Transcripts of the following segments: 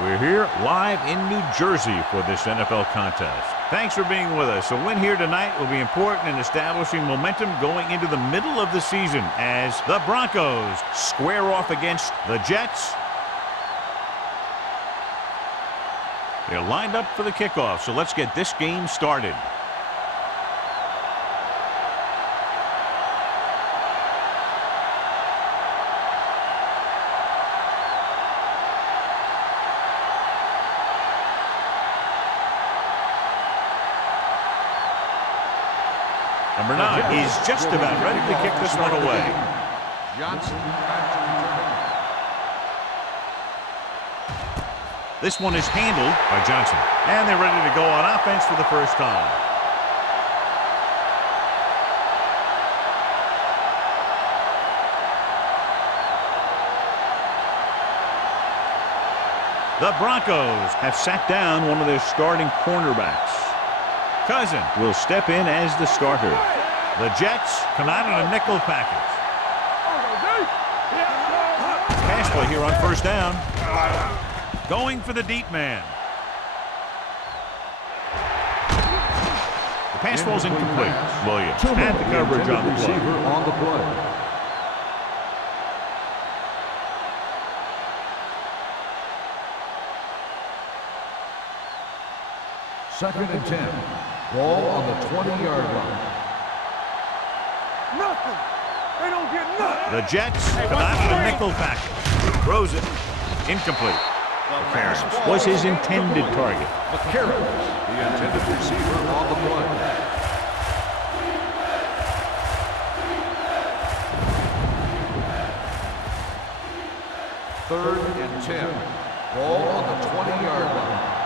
We're here live in New Jersey for this NFL contest. Thanks for being with us. A win here tonight will be important in establishing momentum going into the middle of the season as the Broncos square off against the Jets. They're lined up for the kickoff, so let's get this game started. Number 9 is just about ready to kick this one away. This one is handled by Johnson. And they're ready to go on offense for the first time. The Broncos have sat down one of their starting cornerbacks. Cousin will step in as the starter. The Jets come out in a nickel package. Pass play here on first down. Going for the deep man. The pass falls incomplete. Williams had the coverage on the play. Second and 10. Ball on the 20-yard line. Nothing. They don't get nothing. The Jets come out of the nickel package. Throws it. Incomplete. McCarron was his intended target. McCarron, the intended receiver on the play. Third and 10. Ball on the 20-yard line.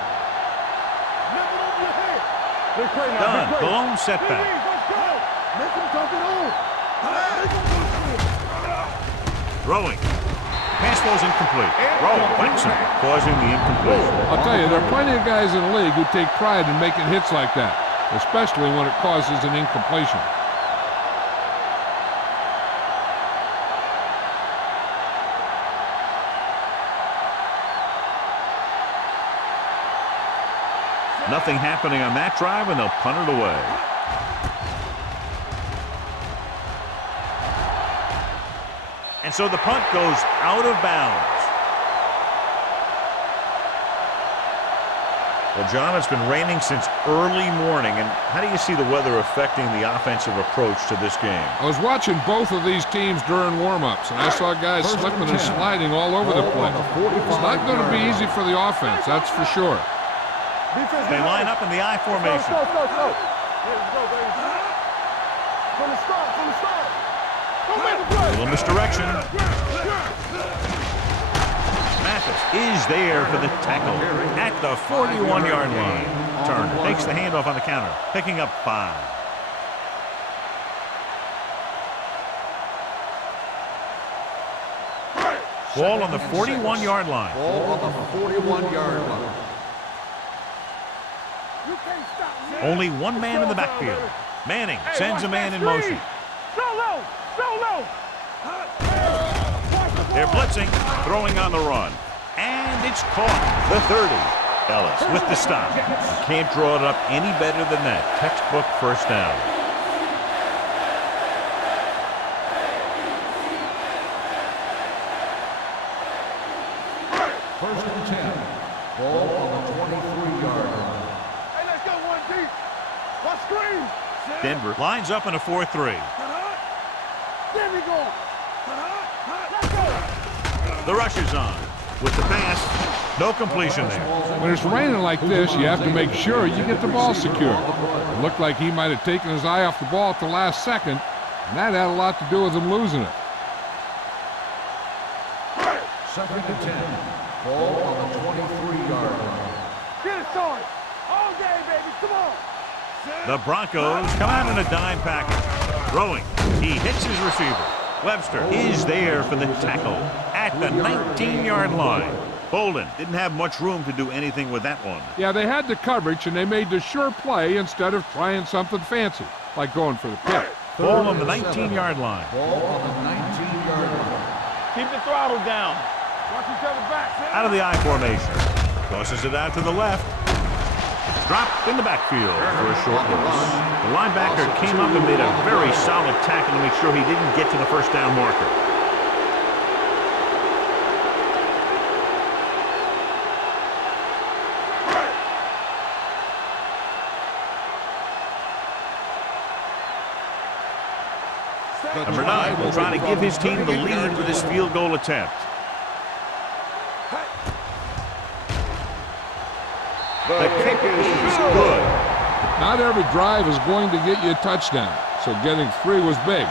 Done. Blown setback. Throwing. Pass falls incomplete. Throw backs him, causing the incompletion. I'll tell you, there are plenty of guys in the league who take pride in making hits like that, especially when it causes an incompletion. Nothing happening on that drive, and they'll punt it away. And so the punt goes out of bounds. Well, John, it's been raining since early morning, and how do you see the weather affecting the offensive approach to this game? I was watching both of these teams during warm-ups, and I saw guys slipping and sliding all over the place. It's not going to be easy for the offense, that's for sure. They line up in the I formation. Go. There you go, baby. From the start. Don't make a play. A little misdirection. Mathis is there for the tackle at the 41-yard line. Turner takes the handoff on the counter, picking up 5. Ball on the 41-yard line. Ball on the 41-yard line. Only one man in the backfield. Manning sends a man in motion. Solo. They're blitzing, throwing on the run. And it's caught. The 30. Ellis with the stop. You can't draw it up any better than that. Textbook first down. First and 10. Ball on the 23-yard line. Hey, let's go one deep. Let's screen. Denver lines up in a 4-3. There we go. The rush is on. With the pass, no completion there. When it's raining like this, you have to make sure you get the ball secure. It looked like he might have taken his eye off the ball at the last second, and that had a lot to do with him losing it. Second and 10. Ball on the 23-yard line. Get it started. All day, baby. Come on. The Broncos come out in a dime package. Throwing. He hits his receiver. Webster is there for the tackle at the 19-yard line. Bolden didn't have much room to do anything with that one. Yeah, they had the coverage, and they made the sure play instead of trying something fancy, like going for the pick. Ball on the 19-yard line. Ball on the 19-yard line. Keep the throttle down. Watch each other back. Out of the I formation. Tosses it out to the left. Dropped in the backfield for a short loss. The linebacker came up and made a very solid tackle to make sure he didn't get to the first down marker. Number 9 will try to give his team the lead with his field goal attempt. The kick is good. Not every drive is going to get you a touchdown, so getting 3 was big.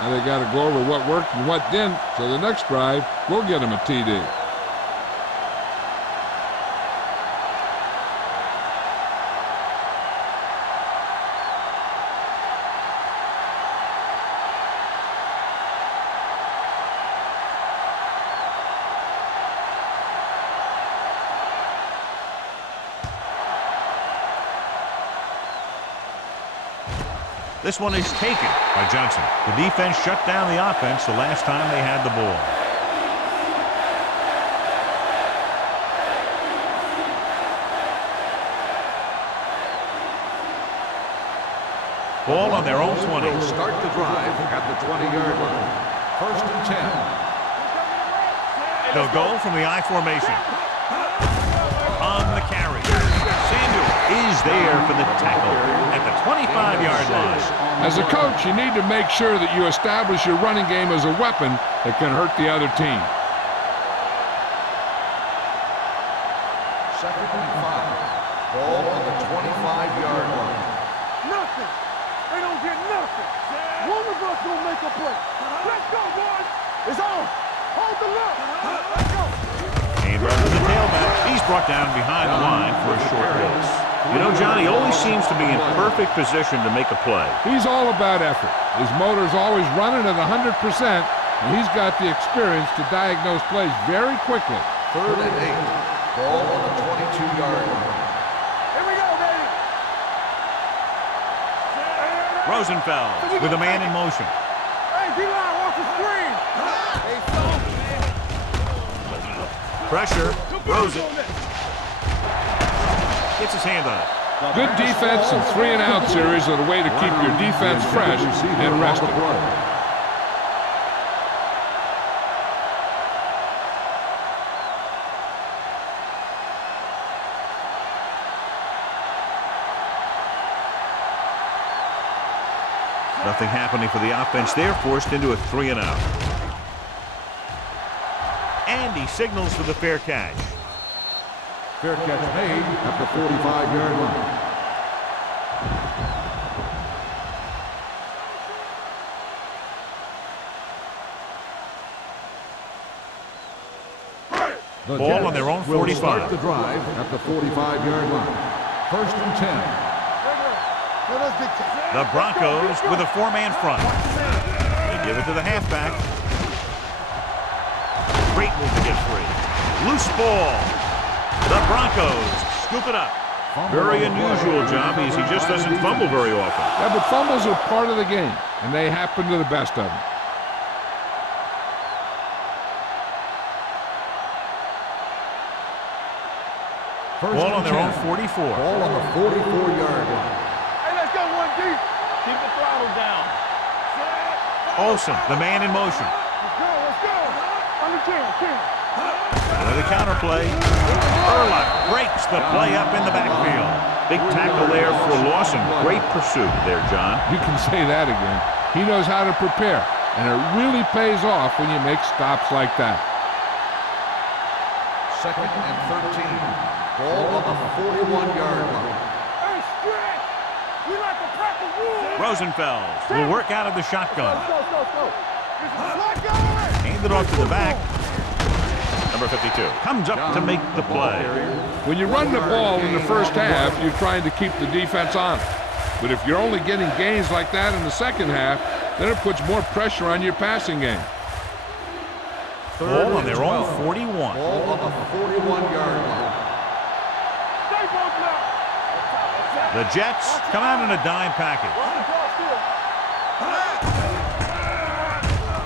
Now they got to go over what worked and what didn't, so the next drive will get him a TD. This one is taken by Johnson. The defense shut down the offense the last time they had the ball. Ball on their own 20. Start the drive at the 20-yard line. First and 10. They'll go from the I formation. On the carry. Samuel is there for the tackle at the 25-yard line. As a coach, you need to make sure that you establish your running game as a weapon that can hurt the other team. Second and 5. Ball on the 25-yard line. Nothing. They don't get nothing. One of us will make a play. Let's go, boys. It's on. Hold the look. Let's go. And run to the tailback. He's brought down behind the line for a short loss. You know, John, he always seems to be in perfect position to make a play. He's all about effort. His motor's always running at 100%, and he's got the experience to diagnose plays very quickly. Third and 8. Ball on the 22-yard line. Here we go, baby. Rosenfeld with a man in motion. Hey, D-line, watch the screen. Pressure. Rosen gets his hand on it. Good defense and 3-and-out series are the way to keep your defense fresh and rested. Nothing happening for the offense. They're forced into a 3-and-out. And he signals for the fair catch. Fair catch made at the 45-yard line. The Ball Jets on their own will 45. start the drive at the 45-yard line. First and 10. The Broncos with a 4-man front. They give it to the halfback. Great move to get free. Loose ball. The Broncos scoop it up. Very unusual job as he just doesn't fumble very often. Yeah, but fumbles are part of the game, and they happen to the best of them. Ball on their own 44. Ball on the 44-yard line. Hey, let's go, 1D. Keep the throttle down. Olsen, the man in motion. Let's go, let's go. On the 10. Another counter play. Urlacher breaks the play up in the backfield. Big tackle there for Lawson. Great pursuit there, John. You can say that again. He knows how to prepare, and it really pays off when you make stops like that. Second and 13. Ball on the 41-yard line. Hey, stretch. We like to practice rules. Rosenfeld will work out of the shotgun. Go. It's a shotgun. Hand it off to the back. Number 52 comes up to make the play. When you run the ball in the first half, you're trying to keep the defense on it. But if you're only getting gains like that in the second half, then it puts more pressure on your passing game. Ball on their own 41. Ball on the 41-yard line. Stay both left. The Jets come out in a dime package.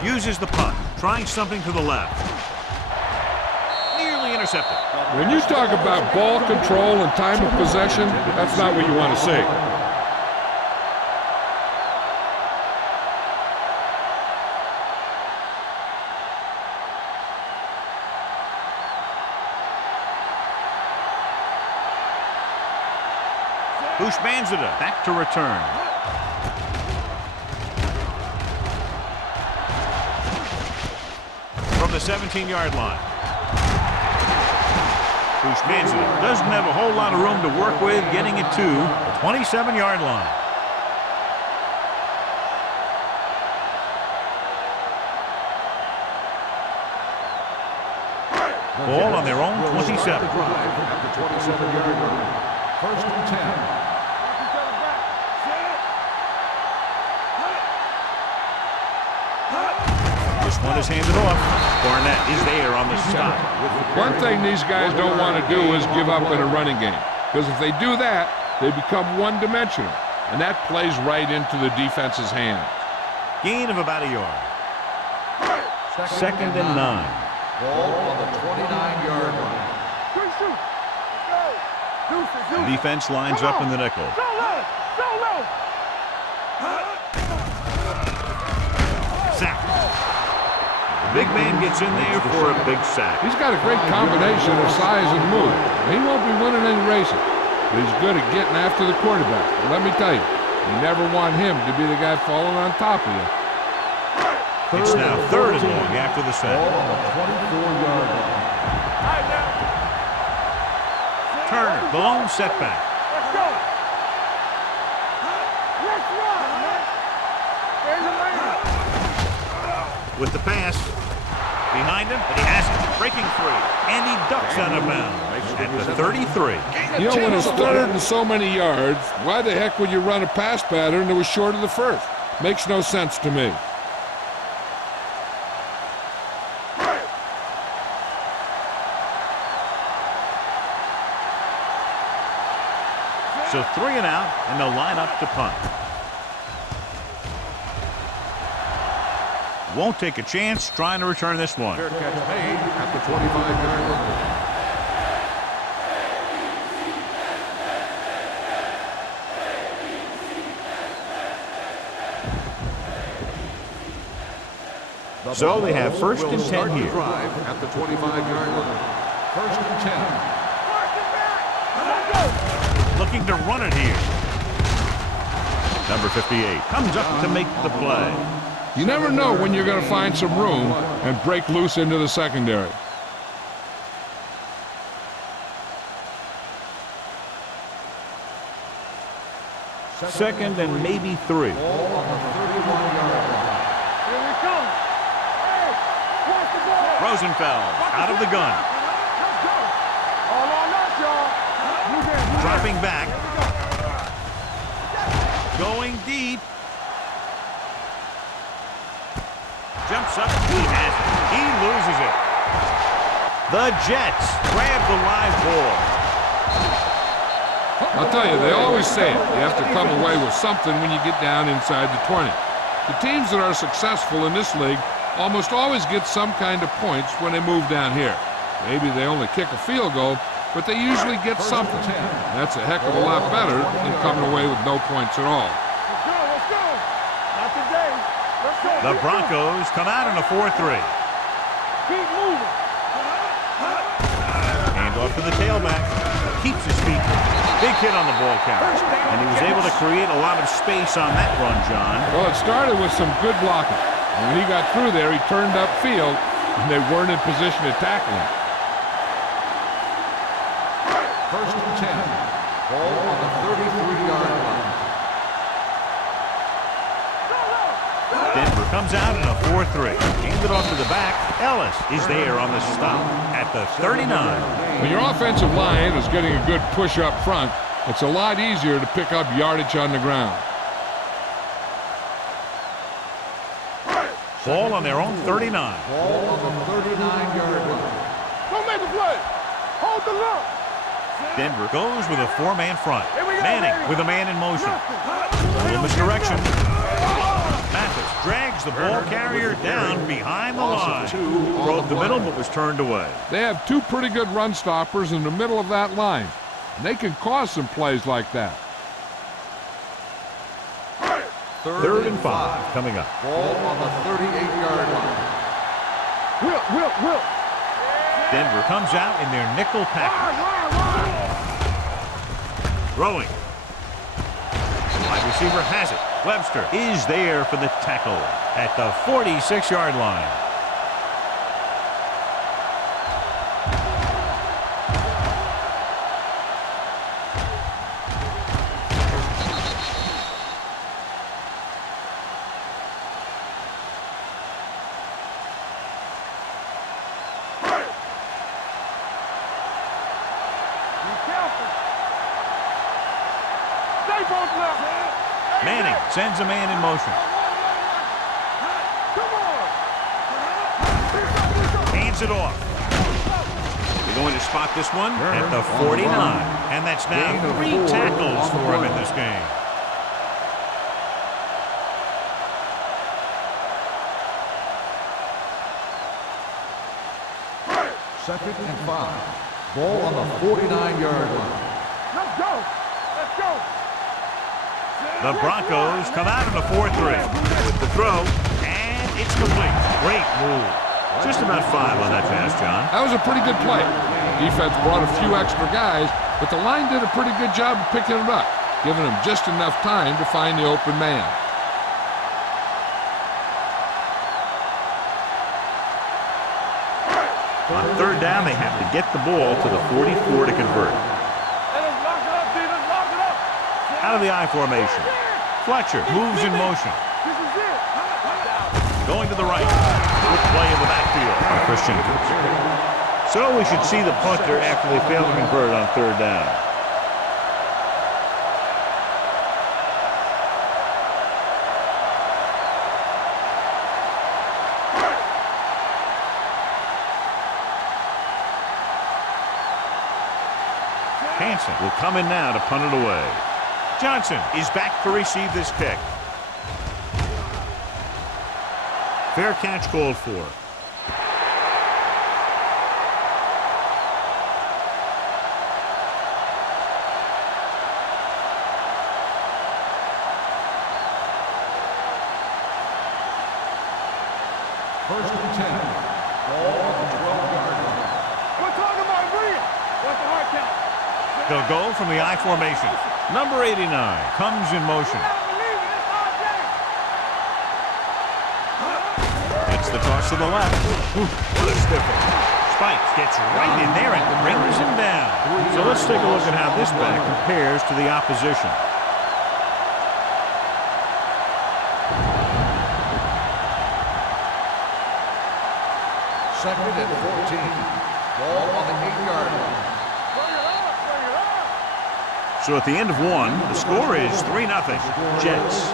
Uses the punt, trying something to the left. Nearly intercepted. When you talk about ball control and time of possession, that's not what you want to see. Bushmanzada back to return. From the 17-yard line. Bushmanzada doesn't have a whole lot of room to work with, getting it to the 27-yard line. Ball on their own 27. At the 27-yard line. First and 10. This one is handed off. Barnett is there on the stop. One thing these guys don't want to do is give up in a running game, because if they do that, they become one-dimensional, and that plays right into the defense's hands. Gain of about a yard. Second and 9. Ball on the 29-yard line. The defense lines up in the nickel. Sack. The big man gets in there for a big sack. He's got a great combination of size and move. He won't be winning any races, but he's good at getting after the quarterback. And let me tell you, you never want him to be the guy falling on top of you. It's now third and long after the sack. Ball on the 24-yard line. Turner, the lone setback. Let's go. Let's run, man. There's the lane. With the pass. Behind him, but he has it. Breaking free. And he ducks out of bounds at the 33. You know, when it's third and so many yards, why the heck would you run a pass pattern that was short of the first? Makes no sense to me. So 3 and out, and they'll line up to punt. Won't take a chance trying to return this one. Fair catch made at the 25-yard line. So they have first and 10 here. Drive at the 25-yard line. First and 10. Looking to run it here. Number 58 comes up to make the play. You never know when you're going to find some room and break loose into the secondary. Second and maybe 3. Ball on the 31-yard line. Here we come. Hey, watch the ball. Rosenfeld out of the gun. Let's go. All on us, y'all. Move in, move in. Dropping back. Going deep. Jumps up. He has it. He loses it. The Jets grab the live ball. I'll tell you, they always say it. You have to come away with something when you get down inside the 20. The teams that are successful in this league almost always get some kind of points when they move down here. Maybe they only kick a field goal, but they usually get something. That's a heck of a lot better than coming away with no points at all. Let's go, let's go. Not today. Let's go. The Broncos come out in a 4-3. Keep moving. Hand off to the tailback. Keeps his feet. Big hit on the ball count. And he was able to create a lot of space on that run, John. Well, it started with some good blocking. And when he got through there, he turned upfield, and they weren't in position to tackle him. First and 10. Ball on the 33-yard line. Denver comes out in a 4-3. Handed off to the back. Ellis is there on the stop at the 39. When your offensive line is getting a good push up front, it's a lot easier to pick up yardage on the ground. Ball on their own 39. Ball on the 39-yard line. Don't make a play. Hold the look. Denver goes with a 4-man front. Here we go, Manning baby. with a man in motion. A little misdirection. Mathis Drags the ball carrier down behind the line. Throw up the middle, but was turned away. They have two pretty good run stoppers in the middle of that line. And they can cause some plays like that. Third and 5 coming up. Ball on the 38-yard line. Will. Denver comes out in their nickel package. Throwing. Wide receiver has it. Webster is there for the tackle at the 46-yard line. Manning sends a man in motion. Hands it off. They're going to spot this one at the 49. And that's now 3 tackles for him in this game. Second and 5. Ball on the 49-yard line. Let's go. The Broncos come out in the 4-3 with the throw, and it's complete. Great move. Just about 5 on that pass, John. That was a pretty good play. Defense brought a few extra guys, but the line did a pretty good job of picking it up, giving them just enough time to find the open man. On third down, they have to get the ball to the 44 to convert. Out of the I formation. Fletcher moves in motion. Going to the right. Good play in the backfield by Christian. So we should see the punter after they fail to convert on third down. Hansen will come in now to punt it away. Johnson is back to receive this kick. Fair catch called for. First and 10. Ball on the 12-yard line. We're talking about real. What's the hard count? They'll go from the I formation. Number 89 comes in motion. It's the toss to the left. What a stiffer. Spikes gets right in there and brings him down. So let's take a look at how this back compares to the opposition. Second and 14. Ball on the 8-yard line. So at the end of 1, the score is 3-0. Jets.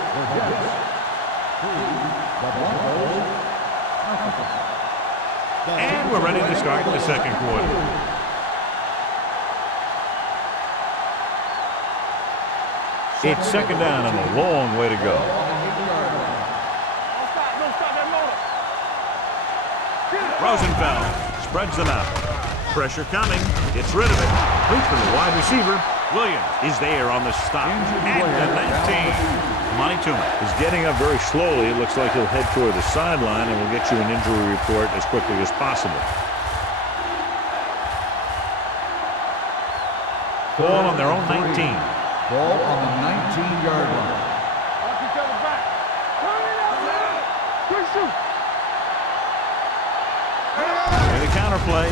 And we're ready to start the second quarter. It's second down and a long way to go. Rosenfeld spreads them out. Pressure coming. Gets rid of it. Hooper, the wide receiver. Williams is there on the stop at the 19. Monty Tuma is getting up very slowly. It looks like he'll head toward the sideline, and we'll get you an injury report as quickly as possible. Ball on their own 19. Ball on the 19-yard line. Watch each other back. Turn it up. Good shoot. And the counter play.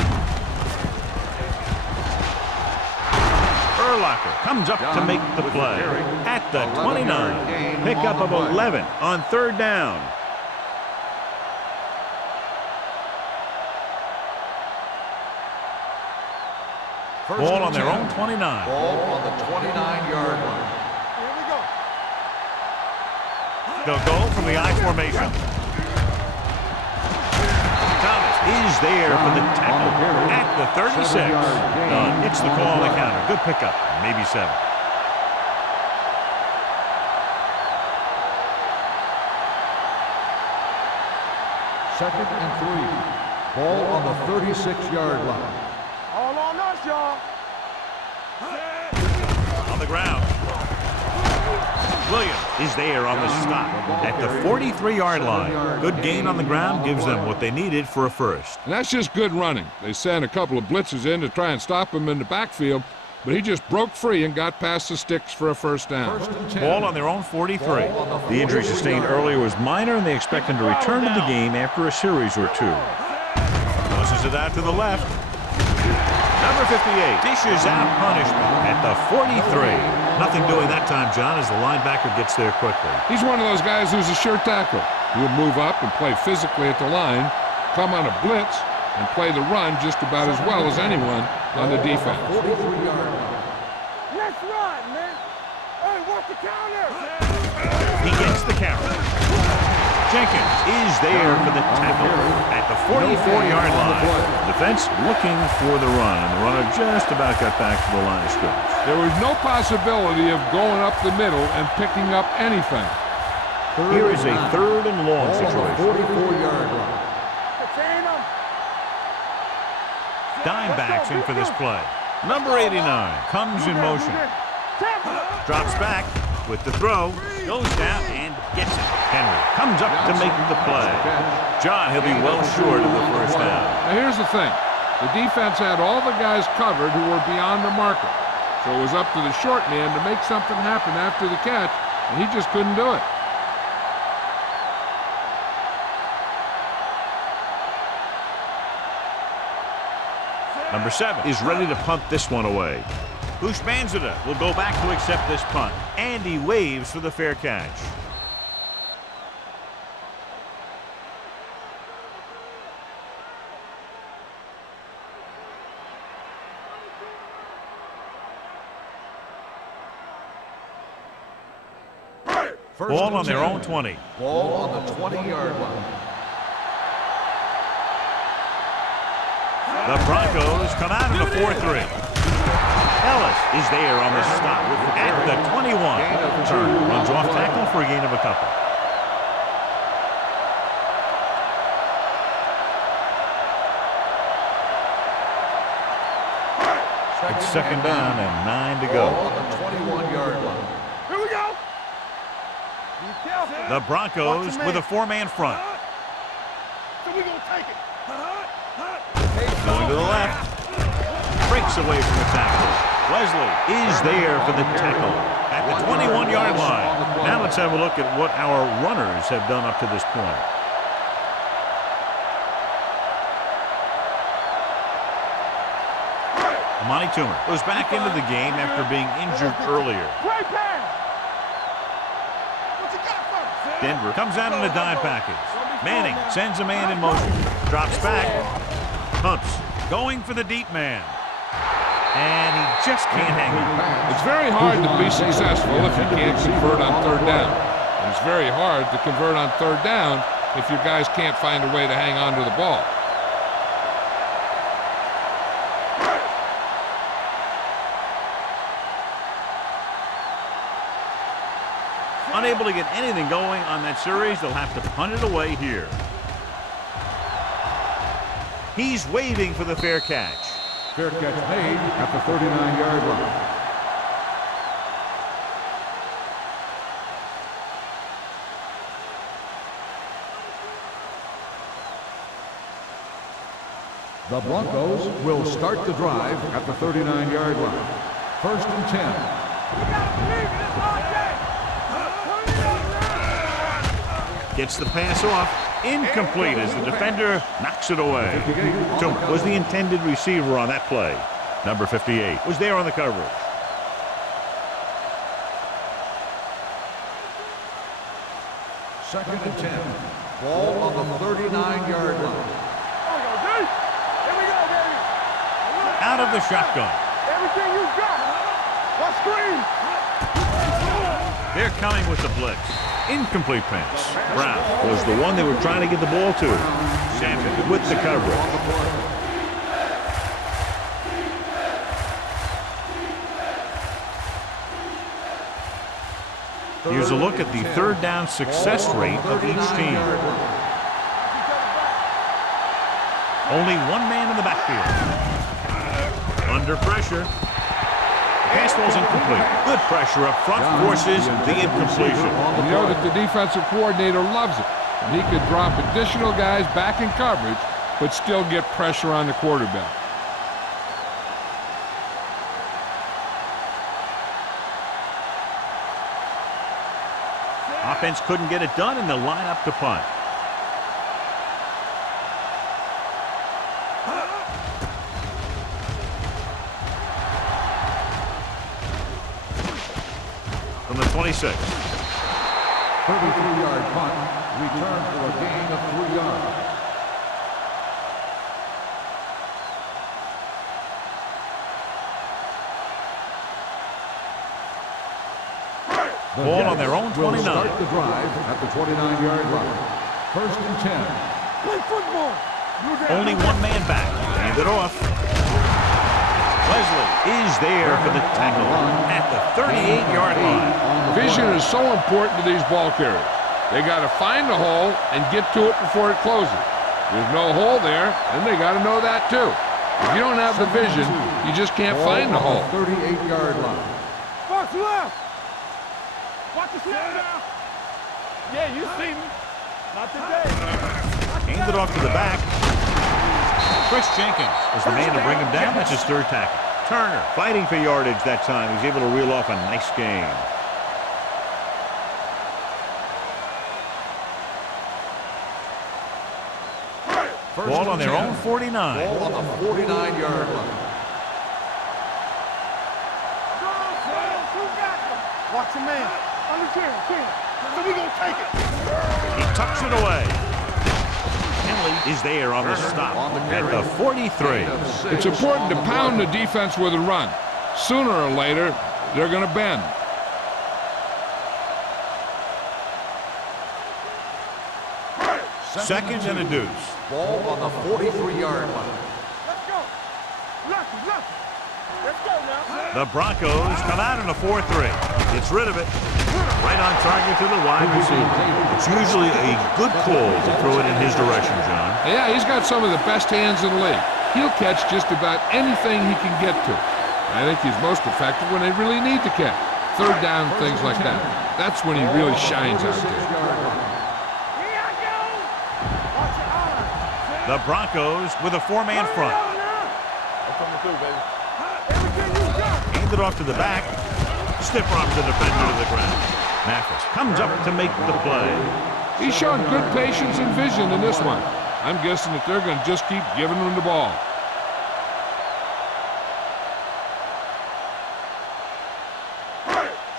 Urlacher comes up to make the play at the 29. Pickup of 11 on third down. Ball on their own 29. Ball on the 29-yard line. Here we go. They'll go from the I formation. Thomas is there for the tackle at the 36. It's the call on the counter. Good pickup. Maybe 7. Second and 3. Ball on the 36-yard line. All on us, y'all. On the ground. Williams is there on the stop at the 43-yard line. Good gain on the ground gives them what they needed for a first. And that's just good running. They sent a couple of blitzes in to try and stop him in the backfield, but he just broke free and got past the sticks for a first down. Ball on their own 43. The injury sustained earlier was minor, and they expect him to return to the game after a series or two. Tosses it out to the left. Number 58 dishes out punishment at the 43. Nothing doing that time, John, as the linebacker gets there quickly. He's one of those guys who's a sure tackle. He'll move up and play physically at the line, come on a blitz, and play the run just about as well as anyone on the defense. 43-yard line. Let's run, man. Hey, watch the counter. He gets the counter. Jenkins is there for the tackle at the 44-yard line. Defense looking for the run, and the runner just about got back to the line of scrimmage. There was no possibility of going up the middle and picking up anything. Here is a third and long situation. 44-yard line. Contain them. Dime backs in for this play. Number 89 comes in motion. Drops back with the throw. Goes down and gets it. Henry comes up to make the play. John, he'll be well short of the first down. Now here's the thing. The defense had all the guys covered who were beyond the marker. So it was up to the short man to make something happen after the catch, and he just couldn't do it. Number 7 is ready to punt this one away. Bushmanzada will go back to accept this punt, and he waves for the fair catch. Ball on their own 20. Ball on the 20-yard line. The Broncos come out in the 4-3. Ellis is there on the stop at the 21. Turner runs off tackle for a gain of a couple. It's second down and 9 to go. Ball on the 21-yard line. Here we go. Be careful. The Broncos with a 4-man front. So we gonna take it. Going to the left. Breaks away from the tackle. Wesley is there for the tackle at the 21-yard line. Now let's have a look at what our runners have done up to this point. Amani Toomer goes back into the game after being injured earlier. Great pass. What you got for me? Denver comes out in a dime package. Manning sends a man in motion. Drops back. Hunts going for the deep man. And he just can't hang on. It's very hard to be successful if you can't convert on third down. And it's very hard to convert on third down if your guys can't find a way to hang on to the ball. Unable to get anything going on that series, they'll have to punt it away here. He's waving for the fair catch. Fair catch made at the 39-yard line. The Broncos will start the drive at the 39-yard line. First and 10. You gotta believe it. It's RJ. Gets the pass off. Incomplete as the defender knocks it away. Toomer was the intended receiver on that play. Number 58 was there on the coverage. Second and 10. Ball on the 39-yard line. Here we go, baby. Out of the shotgun. Everything you got. Let's screen. They're coming with the blitz. Incomplete pass. Brown was the one they were trying to get the ball to. Sampson with the coverage. Here's a look at the third down success rate of each team. Only one man in the backfield. Under pressure. Pass falls incomplete. Good pressure up front forces the incompletion. You know that the defensive coordinator loves it. And he could drop additional guys back in coverage, but still get pressure on the quarterback. Offense couldn't get it done, and they'll line up to punt. From the 26. 33-yard punt. Return for a gain of 3 yards. Ball on their own 29. Will start the drive at the 29-yard line. 1st and 10. Play football. Only one man back. Hand it off. Leslie is there for the tackle at the 38-yard line. Vision is so important to these ball carriers. They got to find the hole and get to it before it closes. There's no hole there, and they got to know that too. If you don't have the vision, you just can't find the hole. 38-yard line. Box left. Watch the snap now. Yeah, you see me. Not today. Hand it off to the back. Chris Jenkins is the man to bring him down. That's his 3rd tackle. Turner fighting for yardage that time. He's able to reel off a nice gain. Ball on their own 49. Ball on the 49-yard line. Watch your man. Under 10. So we gonna take it. He tucks it away. Henley is there on the stop at the 43. It's important to pound the defense with a run. Sooner or later, they're going to bend. Seconds and a deuce. Ball on the 43-yard line. Let's go. Lucky. Let's go now. The Broncos come out in a 4-3. Gets rid of it. Right on target to the wide receiver. It's usually a good call to throw it in his direction, John. Yeah, he's got some of the best hands in the league. He'll catch just about anything he can get to. I think he's most effective when they really need to catch. 3rd down, things like that. That's when he really shines out there. The Broncos with a 4-man front. Hand it off to the back. Stiff arms the defender to the ground. Mathis comes up to make the play. He's shown good patience and vision in this one. I'm guessing that they're going to just keep giving him the ball.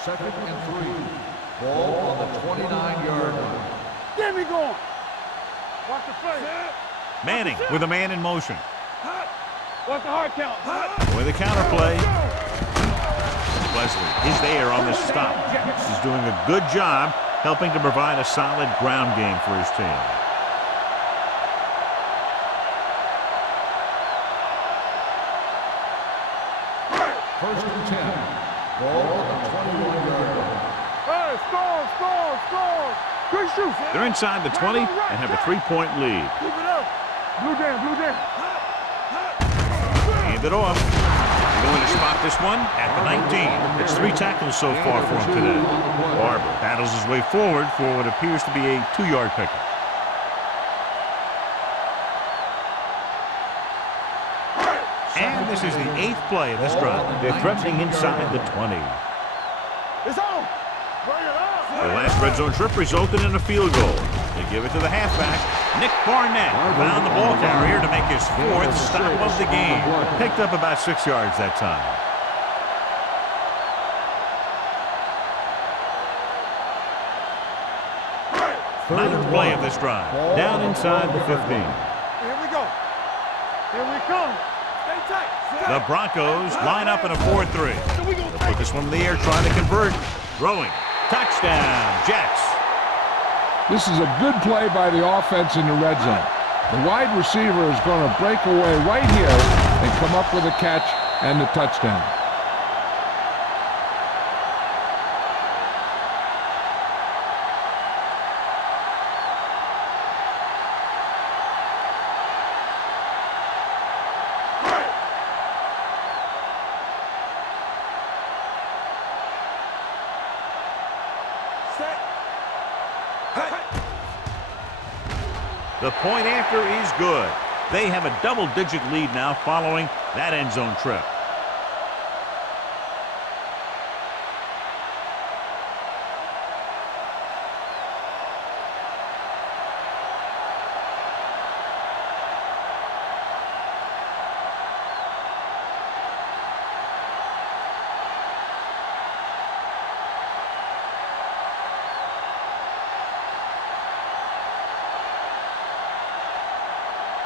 Second and 3. Ball on the 29-yard line. Get me going. Watch the play. Manning with a man in motion. What's the hard count? With a counterplay. Leslie is there on the stop. He's doing a good job helping to provide a solid ground game for his team. First and 10. Ball on the 21-yard line. Hey, score. Good shoot. They're inside the 20 and have a 3-point lead. Keep it up. Blue down. Hand it off. They're going to spot this one at the 19. It's 3 tackles so far for him today. Barber battles his way forward for what appears to be a 2-yard pickup. And this is the 8th play of this drive. They're threatening inside the 20. It's on. Bring it on. The last red zone trip resulted in a field goal. They give it to the halfback. Nick Barnett found the ball carrier to make his 4th stop of the game. Picked up about 6 yards that time. Ninth play of this drive. Down inside the 15. Here we go. Here we come. Stay tight. The Broncos line up in a 4-3. They'll put this one in the air, trying to convert. Throwing. Touchdown, Jets. This is a good play by the offense in the red zone. The wide receiver is going to break away right here and come up with a catch and the touchdown. The point after is good. They have a double-digit lead now following that end zone trip.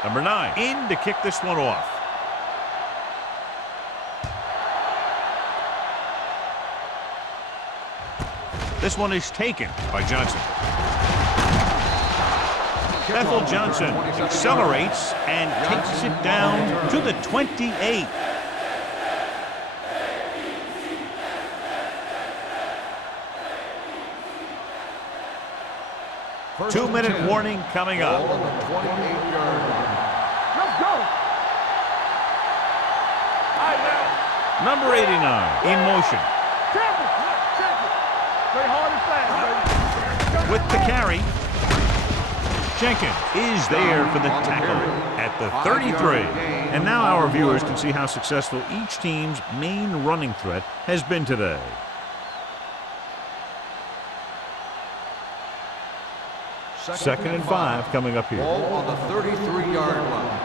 Number 9 in to kick this one off. This one is taken by Johnson. Bethel Johnson accelerates and takes it down to the 28. Two-minute warning coming up. Let's go. Number 89 in motion. Champion. Play hard and fast, baby. With the carry. Jenkins is there for the tackle at the 33. And now our viewers can see how successful each team's main running threat has been today. Second and 5 coming up here. Ball on the 33-yard line.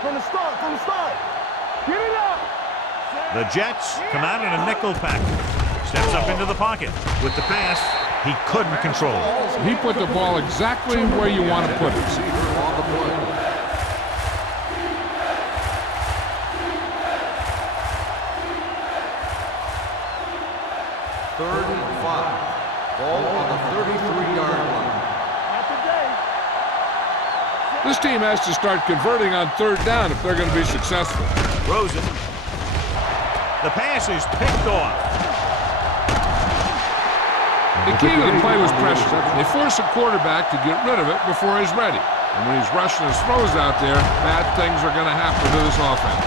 From the start. Get it up. The Jets come out in a nickel package. Steps up into the pocket. With the pass, he couldn't control it. He put the ball exactly where you want to put it. Receiver on the play. Third and 5. Ball on the 33-yard line. Not today. This team has to start converting on third down if they're going to be successful. Rosen. The pass is picked off. The key to the play was pressure. They force a quarterback to get rid of it before he's ready. And when he's rushing his throws out there, bad things are going to happen to this offense.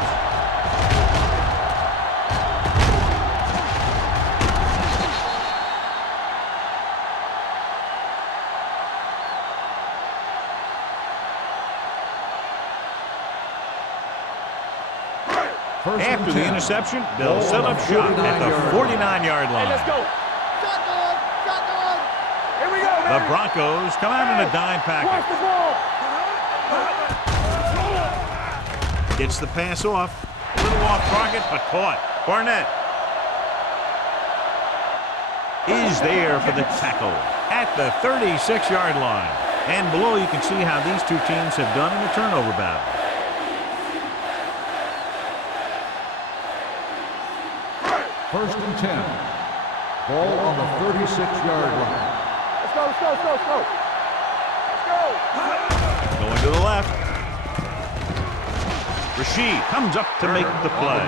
After the interception, they'll set up shop at the 49-yard line. Hey, let's go. Shotgun. Here we go, The baby. Broncos come out in a dime Watch package. the ball. Gets the pass off. A little off target, but caught. Barnett is there for the tackle at the 36-yard line. And below, you can see how these two teams have done in the turnover battle. First and 10. Ball on the 36-yard line. Let's go. Going to the left. Rashid comes up to make the play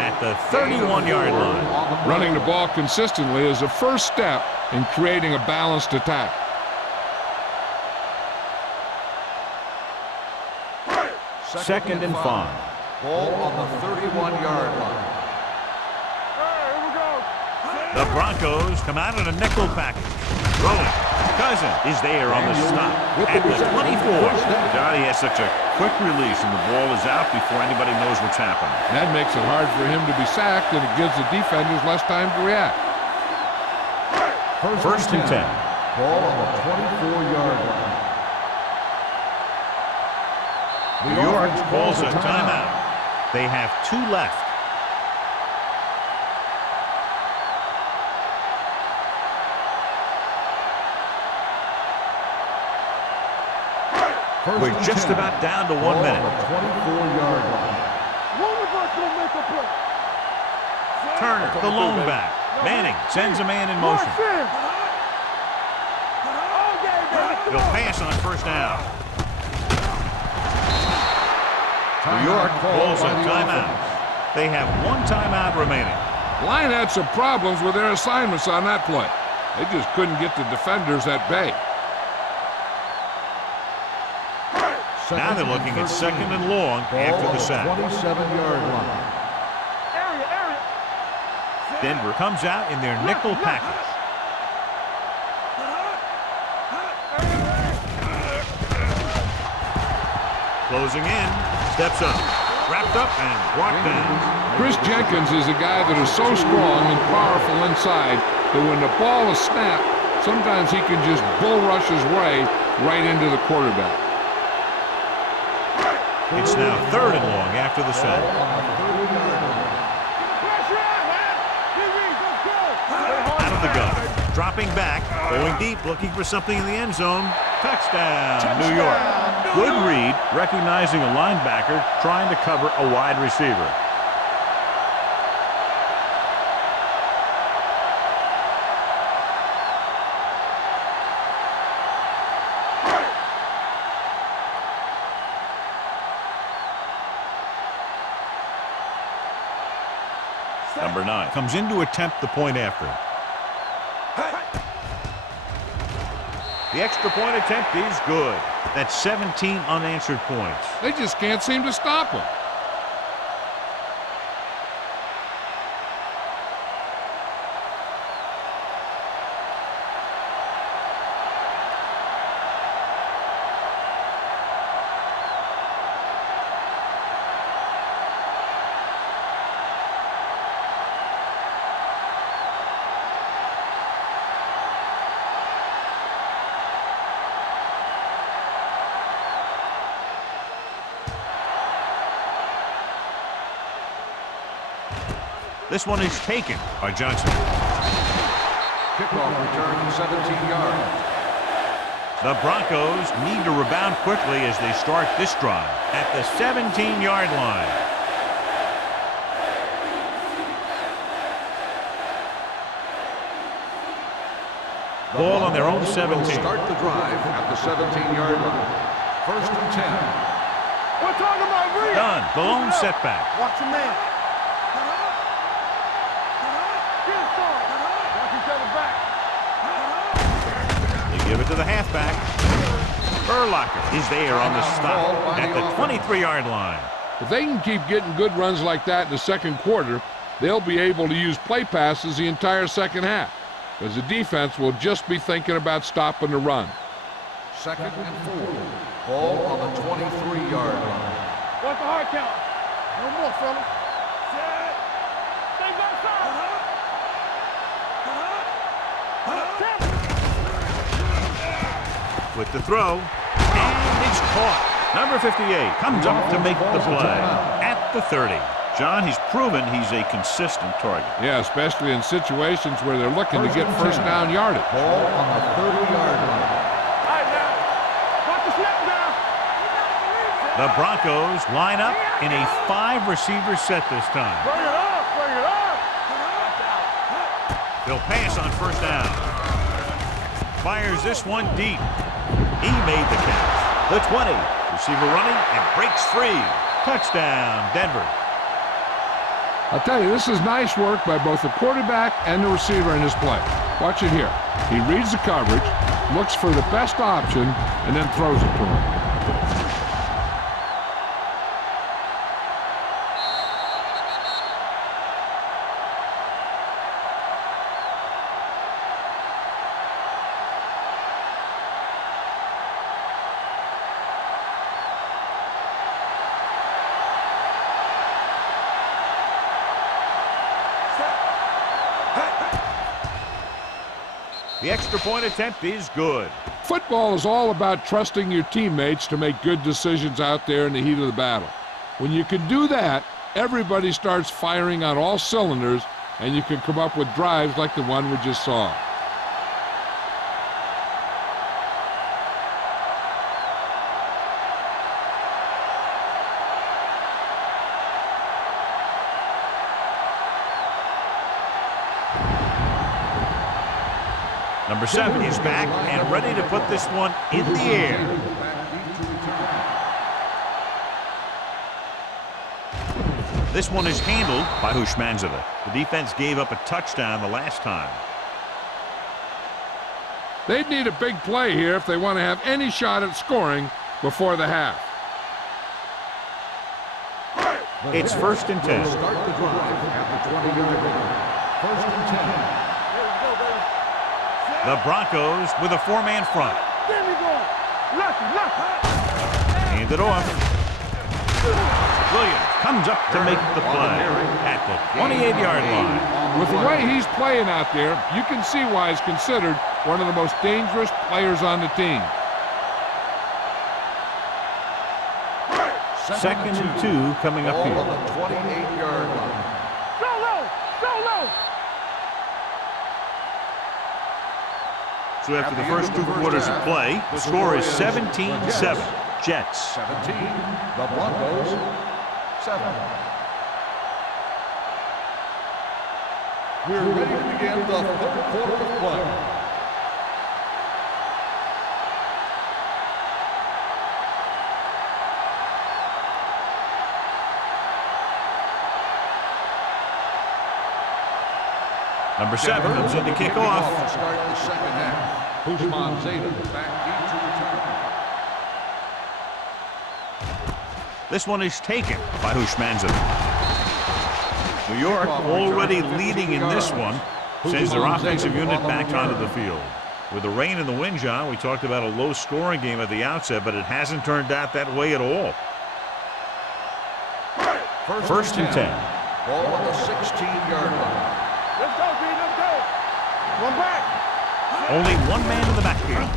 at the 31-yard line. Running the ball consistently is the first step in creating a balanced attack. Second and 5. Ball on the 31-yard line. Here we go. The Broncos come out in a nickel package. Rolling. Cousin is there on the stop at the 24. He has such a quick release, and the ball is out before anybody knows what's happening. That makes it hard for him to be sacked, and it gives the defenders less time to react. First and 10. Ball on the 24-yard line. New York calls a timeout. They have 2 left. We're just about down to 1 minute. 24-yard line. One of us will make a play. Turner, the lone back. Manning sends a man in motion. March in. All game, baby. He'll pass on first down. New York calls a timeout. They have 1 timeout remaining. Line had some problems with their assignments on that play. They just couldn't get the defenders at bay. Now they're looking at second and long after the sack. 27-yard line. Area. Denver comes out in their nickel package. closing in. Steps up. Wrapped up and brought down. Chris Jenkins is a guy that is so strong and powerful inside that when the ball is snapped, sometimes he can just bull rush his way right into the quarterback. It's now 3rd and long after the sack. Out of the gun. Dropping back. Going deep. Looking for something in the end zone. Touchdown, New York. Good read. Recognizing a linebacker trying to cover a wide receiver. Number 9 comes in to attempt the point after. The extra point attempt is good. That's 17 unanswered points. They just can't seem to stop him. This one is taken by Johnson. Kickoff return, 17 yards. The Broncos need to rebound quickly as they start this drive at the 17-yard line. Ball on their own 17. Start the drive at the 17-yard line. 1st and 10. We're talking about real. Done. The lone setback. Watch your man. Get it started. Watch each other back. They give it to the halfback. Urlacher is there on the stop at the 23-yard line. If they can keep getting good runs like that in the second quarter, they'll be able to use play passes the entire second half, because the defense will just be thinking about stopping the run. 2nd and 4. Ball on the 23-yard line. What's the hard count? No more, fellas. Set. Stay back side. With the throw, and it's caught. Number 58 comes up to make the play at the 30. John, he's proven he's a consistent target. Yeah, especially in situations where they're looking to get first down yardage. Ball on the 30-yard line. All right, now. Watch the snap down. The Broncos line up in a 5-receiver set this time. Bring it up. Bring it up. They'll pass on first down. Fires this one deep. He made the catch. The 20. Receiver running and breaks free. Touchdown, Denver. I'll tell you, this is nice work by both the quarterback and the receiver in this play. Watch it here. He reads the coverage, looks for the best option, and then throws it to him. The extra point attempt is good. Football is all about trusting your teammates to make good decisions out there in the heat of the battle. When you can do that, everybody starts firing on all cylinders, and you can come up with drives like the one we just saw. Number 7 is back and ready to put this one in the air. This one is handled by Hushmanzada. The defense gave up a touchdown the last time. They'd need a big play here if they want to have any shot at scoring before the half. It's 1st and 10. Start the drive at the 20-yard line. 1st and 10. The Broncos with a 4-man front. There we go. Lucky. Hand it off. Williams comes up to make the play at the 28-yard line. With the way he's playing out there, you can see why he's considered one of the most dangerous players on the team. Second and 2 coming up here. On the 28-yard line. Go low! Go low! So after the first 2 quarters of play, the score is 17-7. Jets. 17. The Broncos 7. We're ready to begin the third quarter of play. Number 7 comes in to kick off. To start the second half. Usman Zeta back into return. This one is taken by Hushmanzada. New York already leading in this one, sends their offensive unit back onto the field. With the rain and the wind, John, we talked about a low-scoring game at the outset, but it hasn't turned out that way at all. First and 10. Ball on the 16-yard line. Let's go, B, let's go! One back! Only one man in the backfield.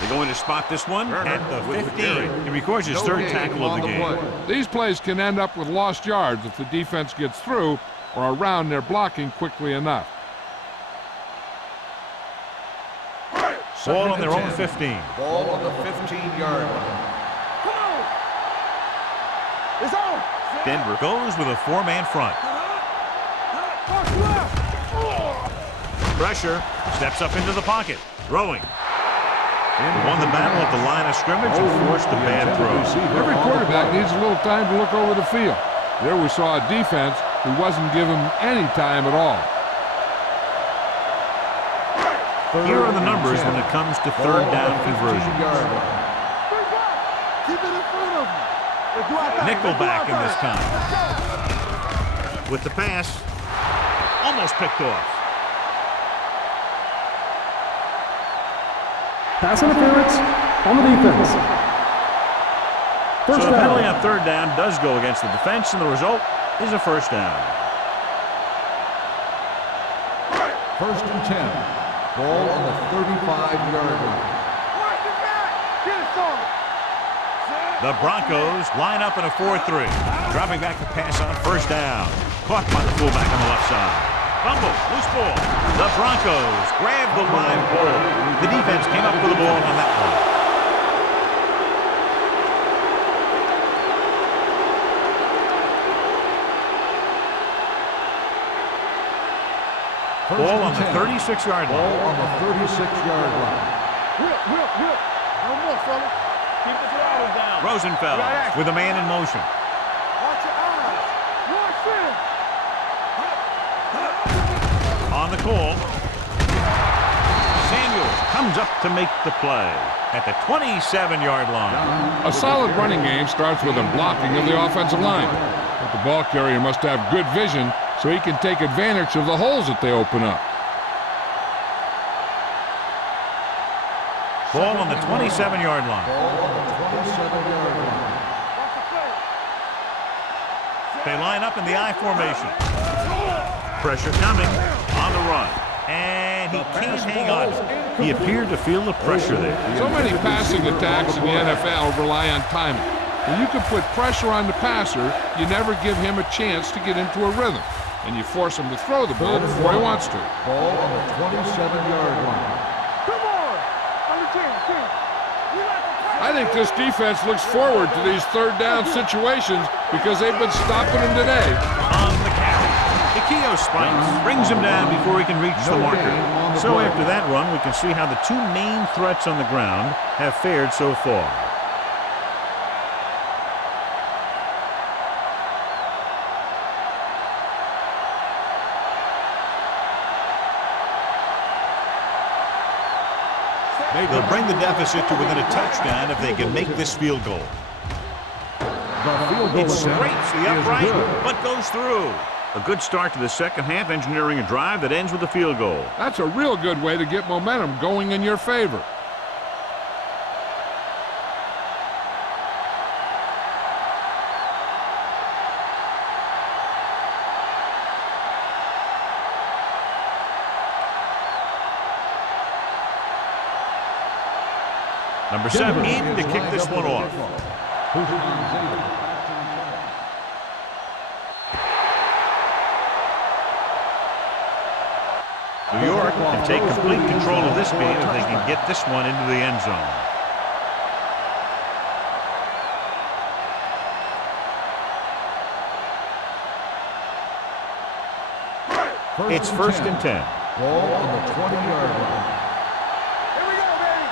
They're going to spot this one at the 15. He records his third tackle of the game. These plays can end up with lost yards if the defense gets through or around their blocking quickly enough. Ball on their own 15. Ball on the 15-yard line. Come on! It's on! Denver goes with a 4-man front. Mark left! Pressure, steps up into the pocket, throwing. They won the battle at the line of scrimmage and forced a bad throw. Every quarterback needs a little time to look over the field. There we saw a defense who wasn't given any time at all. Here are the numbers when it comes to third down conversion. Keep it in front of him! Nickelback in this time. With the pass, almost picked off. Pass interference on the defense. First So the penalty down. on third down does go against the defense, and the result is a first down. First and 10. Ball on the 35-yard line. Watch it back! Get it started! The Broncos line up in a 4-3. Dropping back to pass on first down. Caught by the fullback on the left side. Fumble, loose ball. The Broncos grab the live ball. The defense came up with the ball on that one. Ball on the 36-yard line. Ball on the 36-yard line. Whip! No more, fellas. Keep the throttle down. Rosenfeld with a man in motion. Watch your eyes. Watch it. On the call. Samuels comes up to make the play at the 27-yard line. A solid running game starts with a blocking of the offensive line. But the ball carrier must have good vision so he can take advantage of the holes that they open up. Ball on the 27-yard line. Ball on the 27-yard line. Watch the play. They line up in the I formation. Pressure coming on the run. And he can't hang on. He appeared to feel the pressure there. So many passing attacks in the NFL rely on timing. When you can put pressure on the passer, you never give him a chance to get into a rhythm. And you force him to throw the ball before he wants to. Ball on the 27-yard line. Come on! Under 10. We like to pass. I think this defense looks forward to these third down situations because they've been stopping them today. On the carry. Ikeo spikes, brings him down before he can reach the marker. So after that run, we can see how the two main threats on the ground have fared so far. They'll bring the deficit to within a touchdown if they can make this field goal. The field goal It attempt scrapes the is upright, good. but goes through. A good start to the second half, engineering a drive that ends with a field goal. That's a real good way to get momentum going in your favor. Number 7 in to kick this one off. New York can take complete control of this game if they can get this one into the end zone. It's first and 10. Ball on the 20-yard line. Here we go, baby.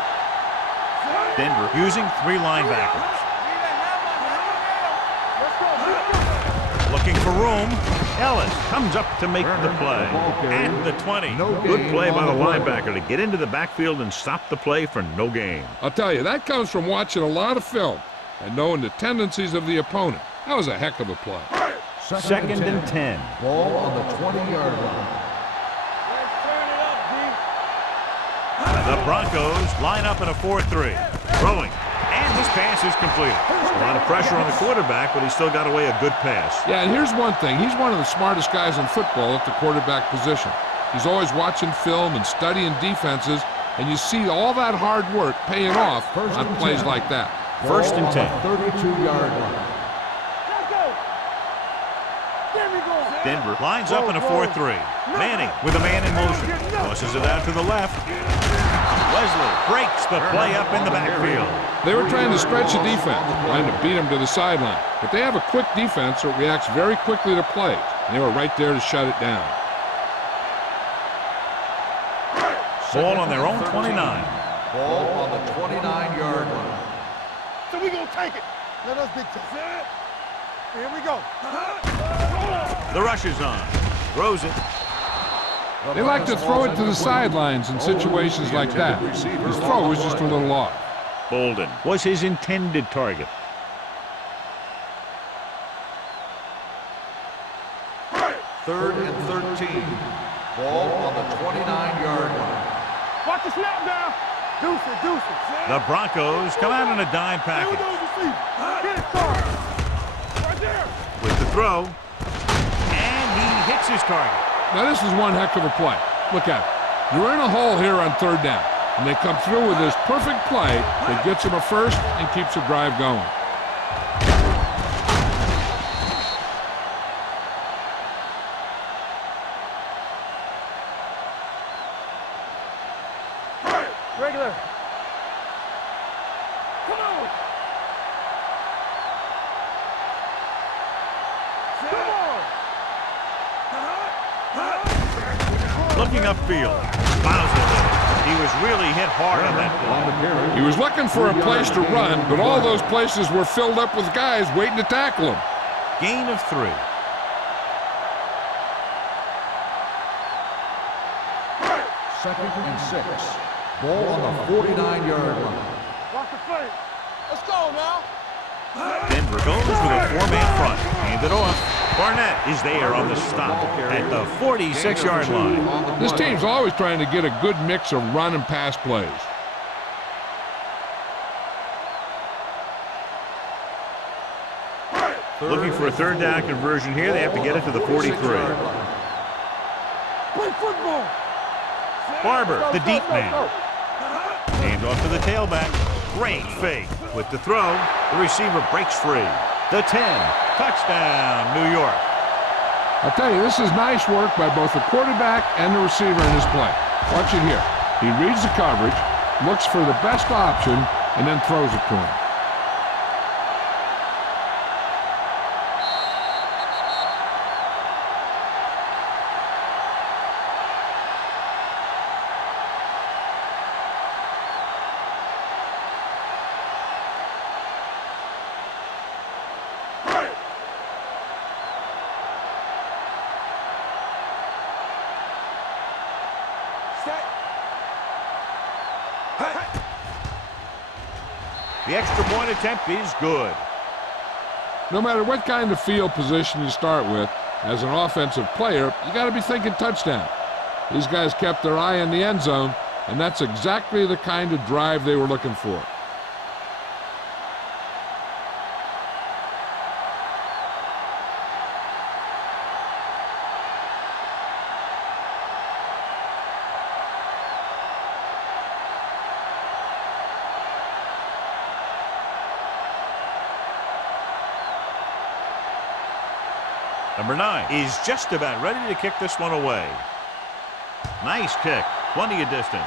Denver using 3 linebackers. Let's go. Looking for room. Ellis comes up to make the play. At the 20. Good play by the linebacker to get into the backfield and stop the play for no gain. I'll tell you, that comes from watching a lot of film and knowing the tendencies of the opponent. That was a heck of a play. Second and 10. Ball on the 20-yard line. Let's turn it up, D. The Broncos line up in a 4-3. Throwing. And this pass is completed. A lot of pressure on the quarterback, but he still got away a good pass. Yeah, and here's one thing. He's one of the smartest guys in football at the quarterback position. He's always watching film and studying defenses, and you see all that hard work paying off on plays like that. First and 10. 32-yard line. Let's go. There we go. Denver lines up in a 4-3. Manning with a man in motion. Tosses it out to the left. Wesley breaks the play up in the backfield. They were trying to stretch the defense, trying to beat him to the sideline. But they have a quick defense that reacts very quickly to plays. And they were right there to shut it down. Ball on their own 29. Ball on the 29-yard line. So we gonna take it. Let us dictate. Here we go. The rush is on. Throws it. They like to throw it to the sidelines in situations like that. His throw was just a little off. Bolden was his intended target. Third and 13. Ball on the 29-yard line. Watch the snap now. Deuce it. The Broncos come out in a dime Here we package. go, receiver. Get it started. Right there. With the throw. And he hits his target. Now this is one heck of a play. Look at it. You're in a hole here on third down, and they come through with this perfect play that gets them a first and keeps the drive going. Regular. Come on. Come on. Looking upfield. Bowser. He was really hit hard on that play. He was looking for a place to run, but all those places were filled up with guys waiting to tackle him. Gain of 3. Second and 6. Ball on the 49-yard line. Watch the play. Let's go now. Denver goes with a 4-man front. Hand it off. Barnett is there on the stop at the 46-yard line. This team's always trying to get a good mix of run and pass plays. Looking for a third down conversion here. They have to get it to the 43. Play football. Barber, the deep man. Hand off to the tailback. Great fake. With the throw, the receiver breaks free. The 10. Touchdown, New York. I'll tell you, this is nice work by both the quarterback and the receiver in this play. Watch it here. He reads the coverage, looks for the best option, and then throws it to him. The extra point attempt is good. No matter what kind of field position you start with, as an offensive player, you got to be thinking touchdown. These guys kept their eye on the end zone, and that's exactly the kind of drive they were looking for. Number 9 is just about ready to kick this one away. Nice kick. Plenty of distance.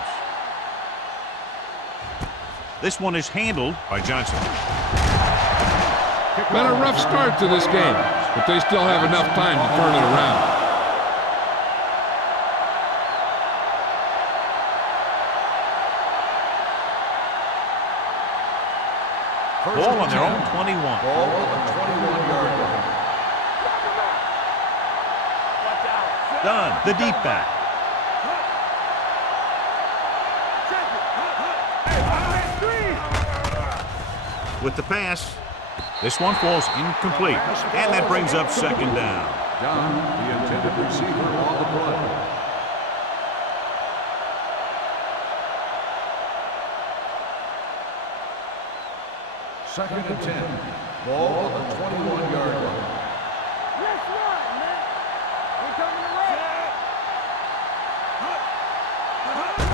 This one is handled by Johnson. Been a rough start to this game, but they still have enough time to turn it around. Ball on their own 21. Ball on the 21-yard line. Done. The deep back. With the pass, this one falls incomplete, and that brings up second down. John, the intended receiver on the play. Second and 10. Ball on the 21-yard line. Let's run, man. We coming to run.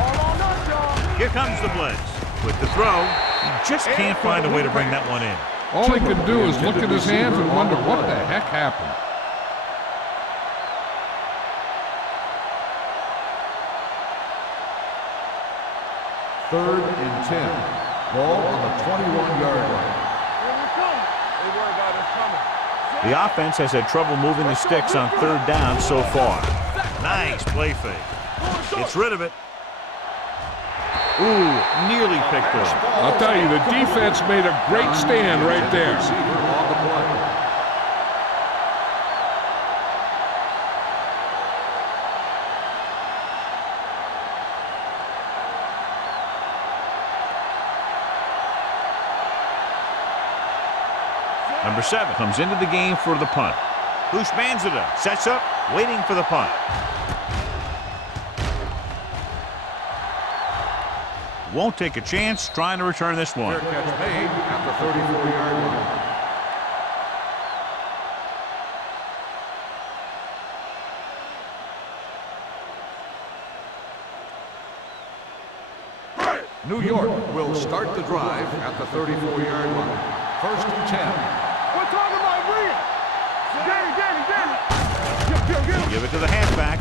All on us, y'all. Here comes the blitz. With the throw, he just can't find a way to bring that one in. All he can do is look at his hands and wonder what the heck happened. Third and 10. Ball on the 21-yard line. Here we come. They worry about us coming. The offense has had trouble moving the sticks on third down so far. Nice play fake. Gets rid of it. Ooh, nearly picked off. I'll tell you, the defense made a great stand right there. Receiver on the play. Number 7 comes into the game for the punt. Bushmanzada sets up, waiting for the punt. Won't take a chance trying to return this one. Fair catch made at the 34-yard line. New York will start the drive at the 34-yard line. First and 10. We're talking about Williams. Danny. Give it to the halfback.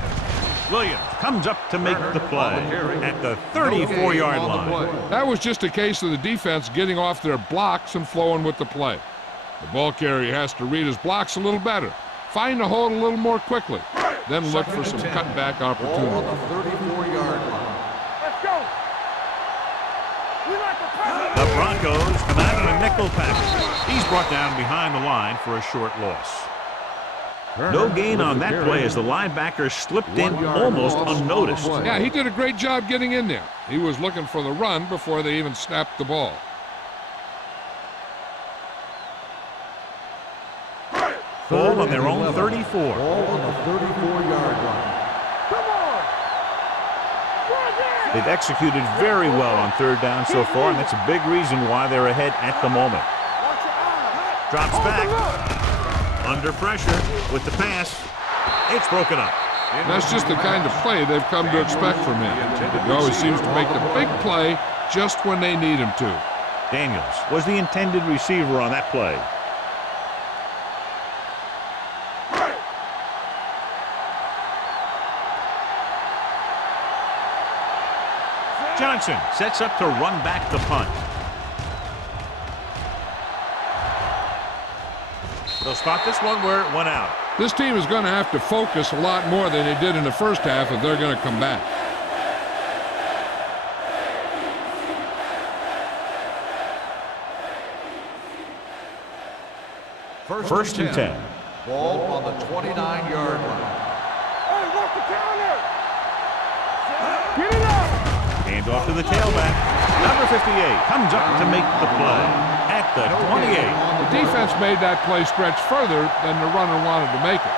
Williams comes up to make the play at the 34-yard line. That was just a case of the defense getting off their blocks and flowing with the play. The ball carrier has to read his blocks a little better, find the hole a little more quickly, then look for some cutback Ball on opportunity. the 34-yard line. Let's go. We like the pass. The Broncos come out in a nickel package. He's brought down behind the line for a short loss. No gain on that play as the linebacker slipped in almost unnoticed. Yeah, he did a great job getting in there. He was looking for the run before they even snapped the ball. Ball on their own 34. Ball on the 34-yard line. Come on. Run there. They've executed very well on third down so far, and that's a big reason why they're ahead at the moment. Watch your eyes. Drops Hold the back. look. Under pressure with the pass. It's broken up. That's just the kind of play they've come to expect from him. He always seems to make the big play just when they need him to. Daniels was the intended receiver on that play. Johnson sets up to run back the punt. They'll spot this one where it went out. This team is going to have to focus a lot more than they did in the first half if they're going to come back. First and 10. Ball on the 29-yard line. Hey, watch the counter. Get it up. Hands off to the tailback. Number 58 comes up to make the play at the 28. The defense made that play stretch further than the runner wanted to make it.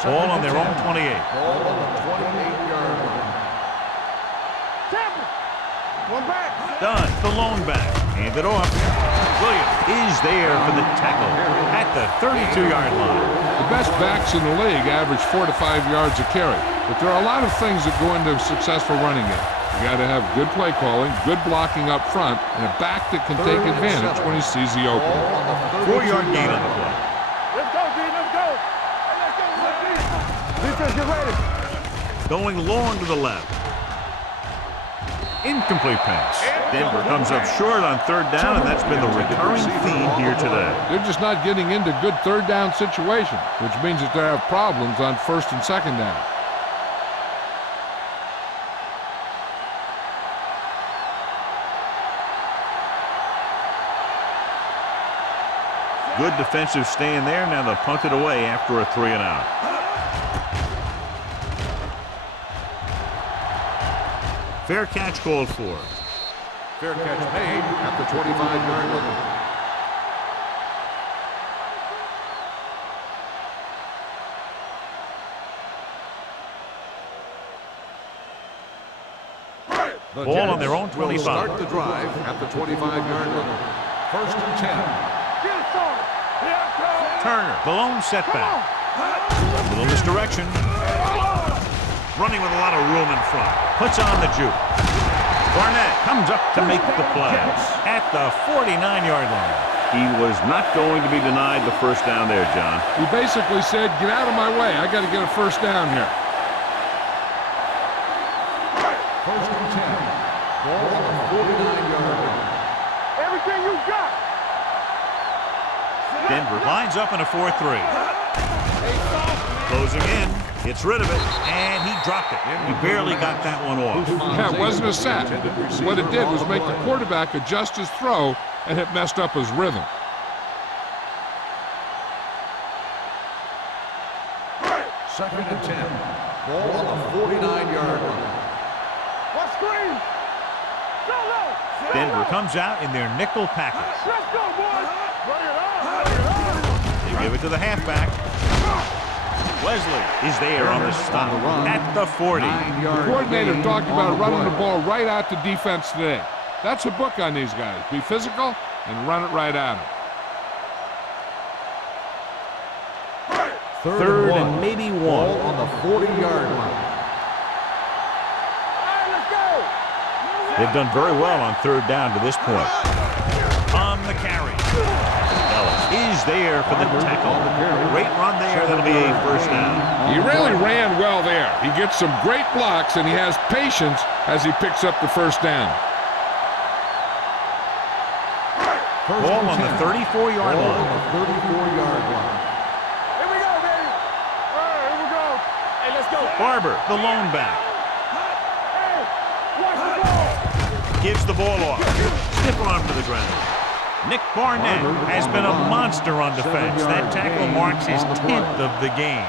Ball on their own 28. Ball on the 28-yard line. Tampa. One back. Done. The lone back. Hand it off. Williams is there for the tackle at the 32-yard line. The best backs in the league average 4 to 5 yards a carry, but there are a lot of things that go into a successful running game. You got to have good play calling, good blocking up front, and a back that can take advantage when he sees the opening. 4-yard gain on the play. Let's go, D. Let's go. Hey, let's go. Defense, get ready. Going long to the left. Incomplete pass. Denver comes up short on 3rd down, and that's been the recurring theme here today. They're just not getting into good 3rd down situations, which means that they have problems on 1st and 2nd down. Good defensive stand there. Now they'll punt it away after a 3-and-out. Fair catch called for. Fair catch made at the 25-yard line. Ball on their own 25. Start the drive at the 25-yard line. 1st and 10. Turner, the lone setback. A little misdirection. Running with a lot of room in front. Puts on the juke. Barnett comes up to make the play at the 49-yard line. He was not going to be denied the 1st down there, John. He basically said, get out of my way. I got to get a 1st down here. 1st and 10. Ball on the 49-yard line. Everything you got. Denver lines up in a 4-3. Closing in. Gets rid of it, and he dropped it. He barely got that one off. Yeah, it wasn't a sack. What it did was make the quarterback adjust his throw, and it messed up his rhythm. 2nd and 10. Ball on the 49-yard line. What screen? Denver comes out in their nickel package. Let's go, boys. Bring it on. They give it to the halfback. Wesley is there on the stop at the 40. The coordinator talked about running the ball right out to defense today. That's a book on these guys. Be physical and run it right at them. 3rd and maybe 1. Ball on the 40-yard line. They've done very well on 3rd down to this point. On the carry. Ellis is there for the tackle. Great run there. That'll be a 1st down. He really ran well there. He gets some great blocks, and he has patience as he picks up the 1st down. Ball on the 34-yard line. On the 34-yard line. Here we go, baby. All right, here we go. Hey, let's go. Barber, the lone back. Hey, watch the ball. Gives the ball off. Stiff arm to the ground. Nick Barnett has been a monster on defense. That tackle marks his 10th of the game.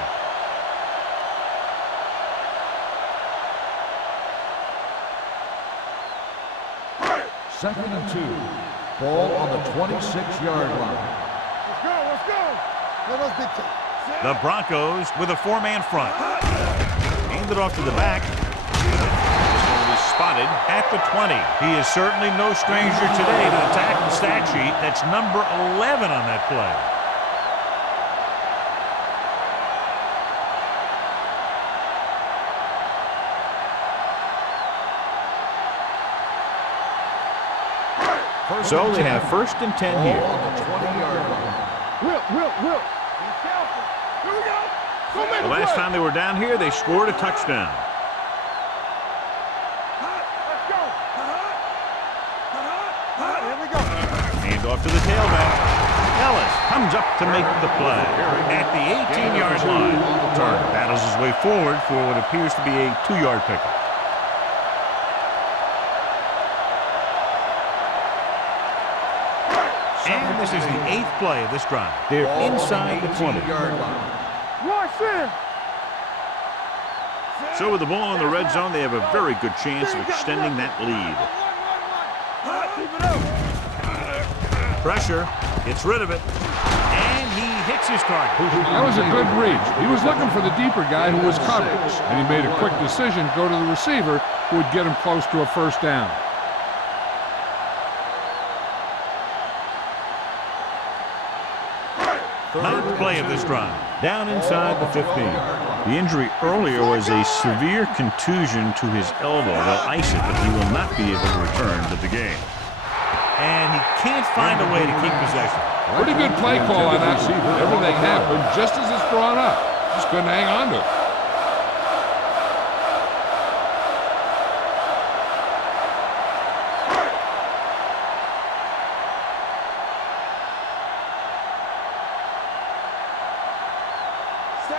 Second and 2. Ball on the 26-yard line. Let's go, let's go. Let us dictate. The Broncos with a 4-man front. Handed off to the back. Spotted at the 20. He is certainly no stranger today to attack the stat sheet. That's number 11 on that play. So they have 1st and 10 here. On the 20-yard line. Will. Be careful. Here we go. Go make The a last play. time they were down here, they scored a touchdown. Here we go. Hand off to the tailback. Ellis comes up to make the play at the 18-yard line. Turner battles his way forward for what appears to be a 2-yard pickup. And this is the 8th play of this drive. They're inside the 20. Watch in. So with the ball in the red zone, they have a very good chance of extending that lead. Keep it up. Pressure, gets rid of it, and he hits his target. That was a good reach. He was looking for the deeper guy who was covered, and he made a quick decision to go to the receiver who would get him close to a 1st down. Ninth play of this drive. Down inside the 15. The injury earlier was a severe contusion to his elbow. They'll ice it, but he will not be able to return to the game. And he can't find a way to keep possession. Pretty good play call on that. Everything happened just as it's drawn up. Just couldn't hang on to it.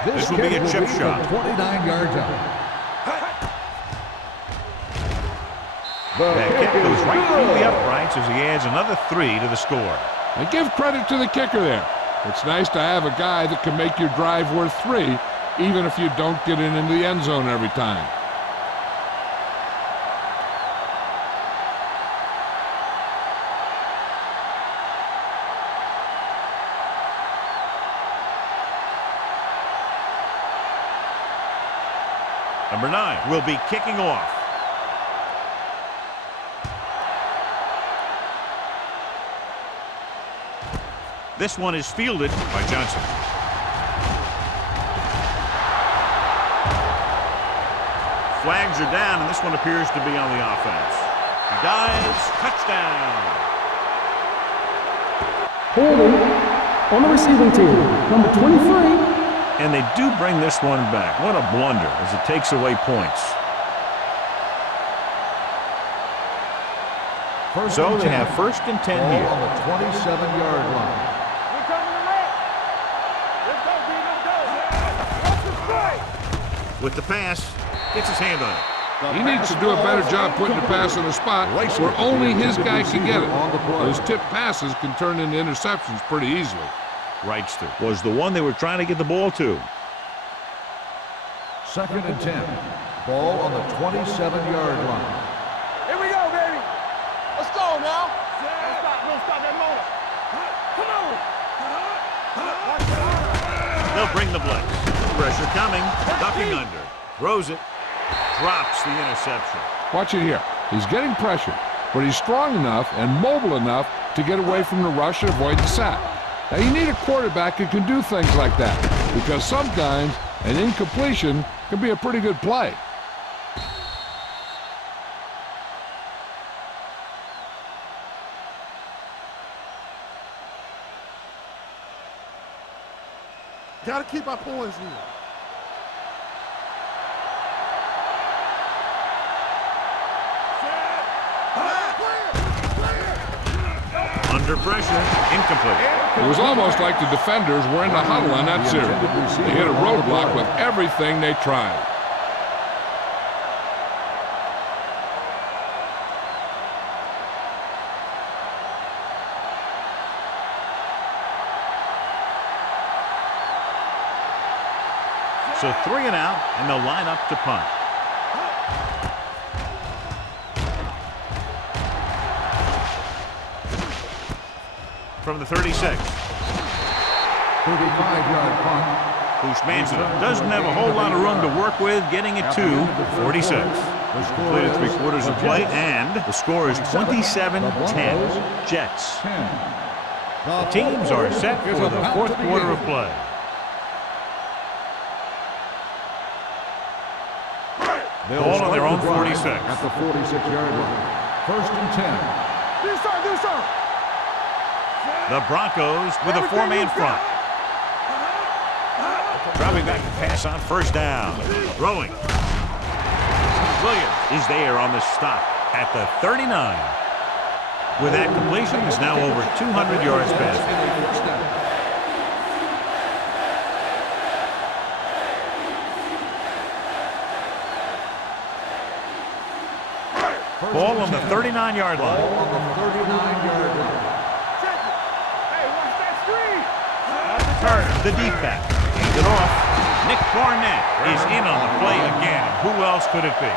This will be a chip shot. 29 yards out. That kick goes right through the uprights as he adds another 3 to the score. And give credit to the kicker there. It's nice to have a guy that can make your drive worth 3, even if you don't get it into the end zone every time. Number 9 will be kicking off. This one is fielded by Johnson. Flags are down, and this one appears to be on the offense. He dives, touchdown. Holding on the receiving team, number 23. And they do bring this one back. What a blunder as it takes away points. So they have 1st and 10 Ball here. on the 27-yard line. With the pass, gets his hand on it. He needs to do a better job putting the pass in a spot where only his guy can get it. Those tip passes can turn into interceptions pretty easily. Wrightster was the one they were trying to get the ball to. 2nd and 10. Ball on the 27-yard line. Here we go, baby. Let's go now. Don't stop that motor. Come on. They'll bring the blitz. Pressure coming. Ducking under. Throws it. Drops the interception. Watch it here. He's getting pressure, but he's strong enough and mobile enough to get away from the rush and avoid the sack. Now, you need a quarterback who can do things like that, because sometimes an incompletion can be a pretty good play. Gotta keep our points in. Under pressure. Incomplete. It was almost like the defenders were in the huddle on that series. They hit a roadblock with everything they tried. So 3 and out, and they'll line up to punt. From the 36. 35-yard punt. Bushmanson doesn't have a whole lot of room to work with, getting it to 46. Completed 3/4 of play, and the score is 27-10. Jets. The teams are set for the 4th quarter of play. Ball on their own 46. At the 46-yard line. 1st and 10. Do something. The Broncos with a 4-man front. Dropping back to pass on 1st down. Throwing. Williams is there on the stop at the 39. With that completion, is now over 200 yards passing. Ball on the 39-yard line. Ball on the 39-yard line. Hey, watch that screen. Turner, the deep back, hands it off. Nick Barnett is in on the play again. Who else could it be?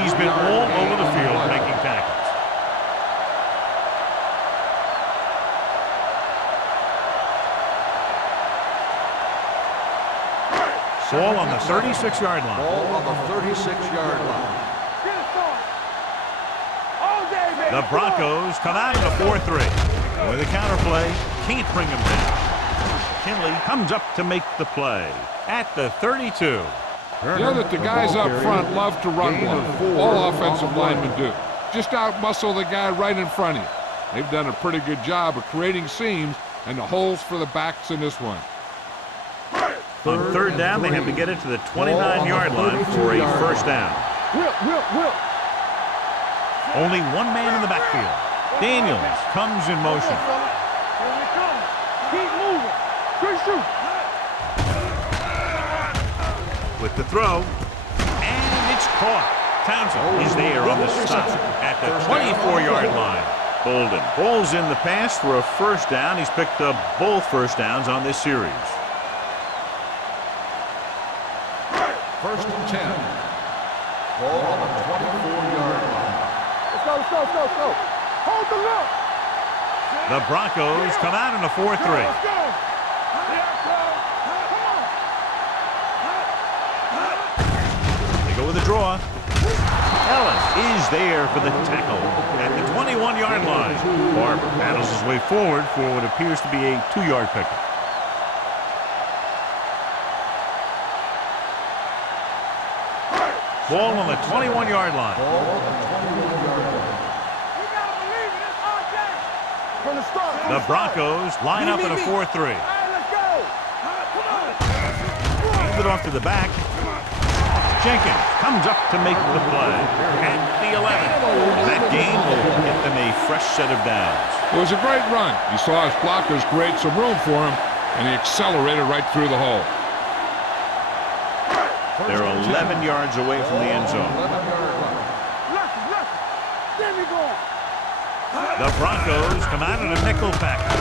He's been all over the field making tackles. Ball on the 36-yard line. Ball on the 36-yard line. Get it started. All day, baby. The Broncos come out in a 4-3. With a counter play, can't bring them down. McKinley comes up to make the play at the 32. You know that the guys up front love to run block. All offensive linemen do. Just out-muscle the guy right in front of you. They've done a pretty good job of creating seams and the holes for the backs in this one. On third down, they have to get it to the 29-yard line for a first down. Whip. Only one man in the backfield. Daniels comes in motion. Here we come. Keep moving. Good shoot. With the throw, and it's caught. Townsend is there on the stop at the 24-yard line. Bolden pulls in the pass for a first down. He's picked up both first downs on this series. First and 10. Ball on the 24-yard line. Let's go. Hold the look. The Broncos come out in a 4-3. Let's go. Here I come. They go with a draw. Ellis is there for the tackle at the 21-yard line. Barber battles his way forward for what appears to be a 2-yard pickup. Ball on the 21-yard line. From the start. The Broncos line up in a 4-3. All right, let's go. Come on. Hand it off to the back. Jenkins comes up to make the play at the 11. That gain will get them a fresh set of downs. It was a great run. He saw his blockers create some room for him, and he accelerated right through the hole. They're 11 yards away from the end zone. Lucky. There we go. The Broncos come out in a nickel package.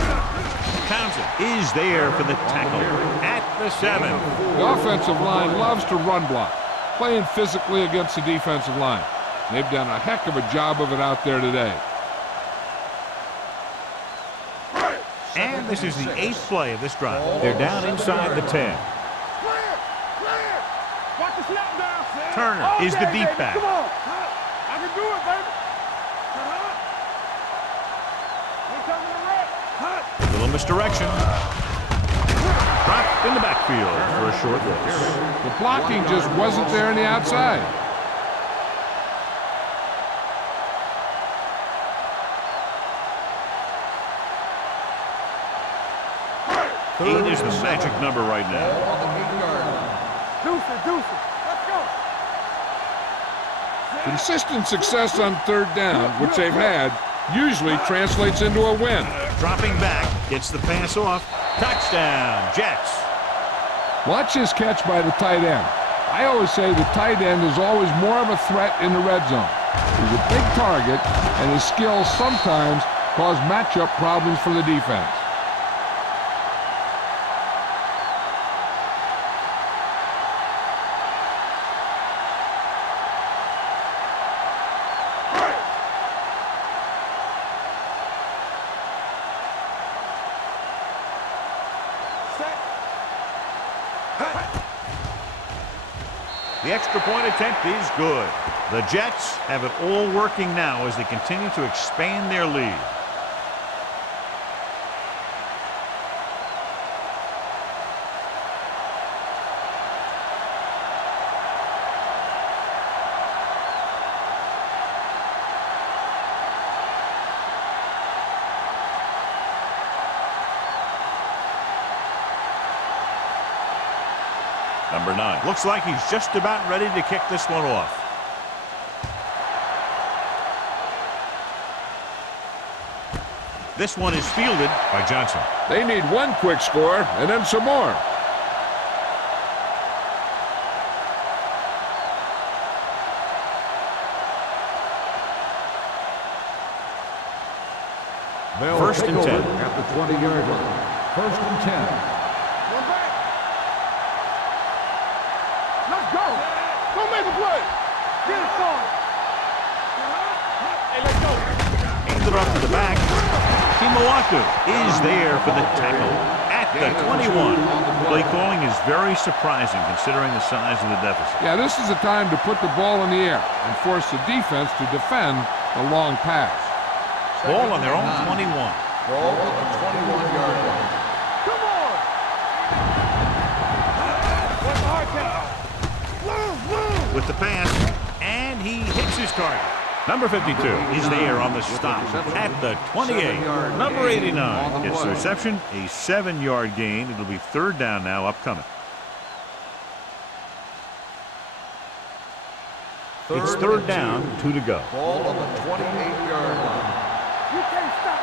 Townsend is there for the tackle at the 7. The offensive line loves to run block, playing physically against the defensive line. They've done a heck of a job of it out there today. And this is the 8th play of this drive. They're down inside the 10. Clear. Watch the snap down. Turner is the deep baby. back. Come on. I can do it, baby. We coming to wreck. Little misdirection. Dropped in the backfield for a short loss. The blocking just wasn't there on the outside. Eight is the magic number right now. Deuce it. Let's go. Consistent success on third down, which they've had, usually translates into a win. Dropping back, gets the pass off. Touchdown, Jets. Watch his catch by the tight end. I always say the tight end is always more of a threat in the red zone. He's a big target, and his skills sometimes cause matchup problems for the defense. The extra point attempt is good. The Jets have it all working now as they continue to expand their lead. Number 9. Looks like he's just about ready to kick this one off. This one is fielded by Johnson. They need one quick score and then some more. First and 10. At the 20-yard line. First and 10. One back. Let's go. Go make a play. Get it started. Hey, let's go. Hands it off to the back. Kimawatu is there for the tackle at the 21. Play calling is very surprising considering the size of the deficit. Yeah, this is the time to put the ball in the air and force the defense to defend the long pass. Ball on their own 21. Ball at the 21-yard line. Come on. with the pass, and he hits his target. Number 52 is there on the stop at the 28. Number 89 gets the reception, a 7-yard gain. It'll be third down now upcoming. It's third down, 2 to go. Ball on the 28-yard line. You can't stop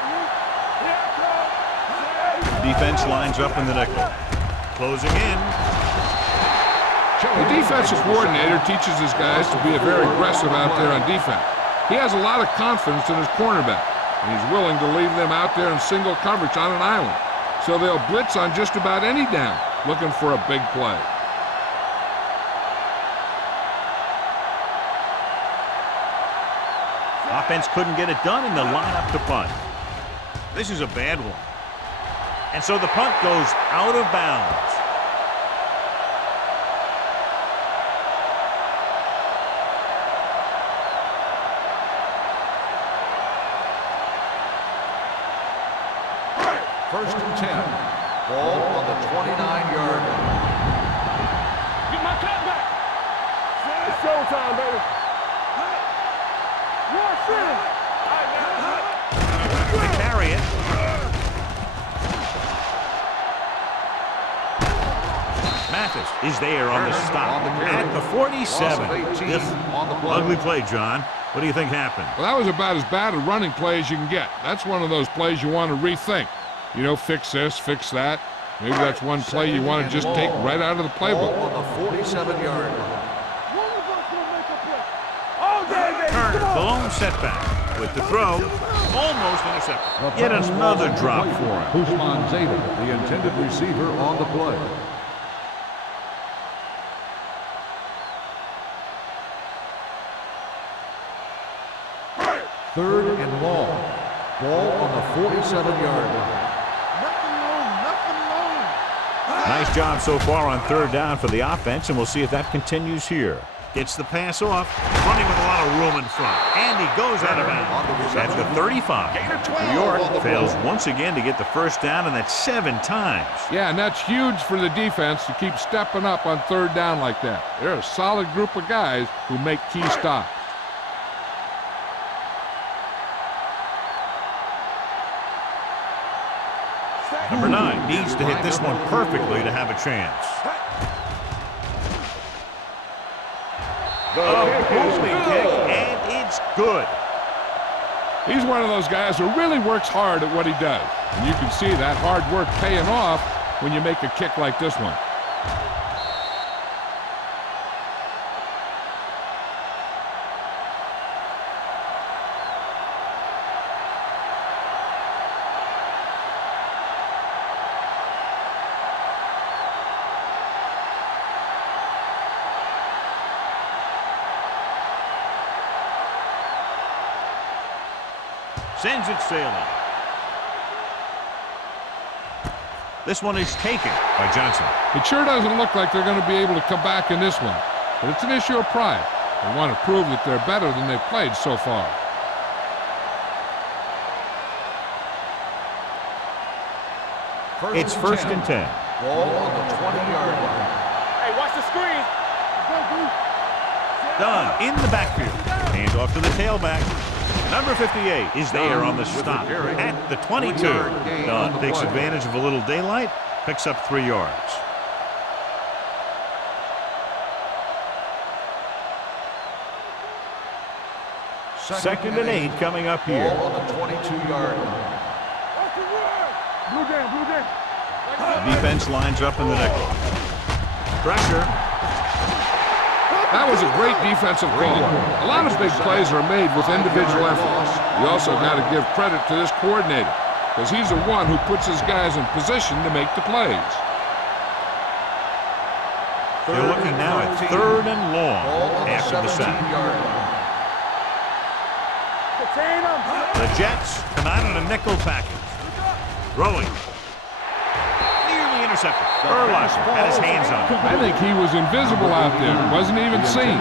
me. Defense lines up in the nickel. Closing in. The defensive coordinator teaches his guys to be very aggressive out there on defense. He has a lot of confidence in his cornerback, and he's willing to leave them out there in single coverage on an island. So they'll blitz on just about any down, looking for a big play. Offense couldn't get it done in the lineup to punt. This is a bad one. And so the punt goes out of bounds. First and 10. Ball on the 29-yard line. Get my cut back. It's showtime, baby. They carry it. Mathis is there on the stop at the 47. Ugly play, John. What do you think happened? Well, that was about as bad a running play as you can get. That's one of those plays you want to rethink. You know, fix this, fix that. Maybe that's one play you want to just take right out of the playbook. Ball on the 47-yard line. Turner, the lone setback. With the throw, almost intercepted. Yet another drop for him. Usman Zeta, the intended receiver on the play. Third and long. Ball on the 47-yard line. Nice job so far on third down for the offense, and we'll see if that continues here. Gets the pass off, running with a lot of room in front. And he goes out of bounds at the 35. New York fails once again to get the first down, and that's 7 times. Yeah, and that's huge for the defense to keep stepping up on third down like that. They're a solid group of guys who make key stops. Number 9 needs to hit this one perfectly to have a chance. A booming kick, and it's good. He's one of those guys who really works hard at what he does. And you can see that hard work paying off when you make a kick like this one. Sends it sailing. This one is taken by Johnson. It sure doesn't look like they're going to be able to come back in this one, but it's an issue of pride. They want to prove that they're better than they've played so far. It's first and 10. Ball on the 20-yard line. Hey, watch the screen. Dunn in the backfield. Hand off to the tailback. Number 58 is there on the stop at the 22. Dunn takes advantage of a little daylight, picks up 3 yards. Second and 8 coming up here. Ball on the 22-yard line. Blue down, blue down. The defense lines up in the nickel. Pressure. That was a great defensive call. A lot of big plays are made with individual efforts. You also got to give credit to this coordinator, because he's the one who puts his guys in position to make the plays. They're looking now at third and long after the sack. The Jets come out in a nickel package. Throwing. Nearly intercepted. Urlacher had his hands on it. I think he was invisible out there. Wasn't even seen.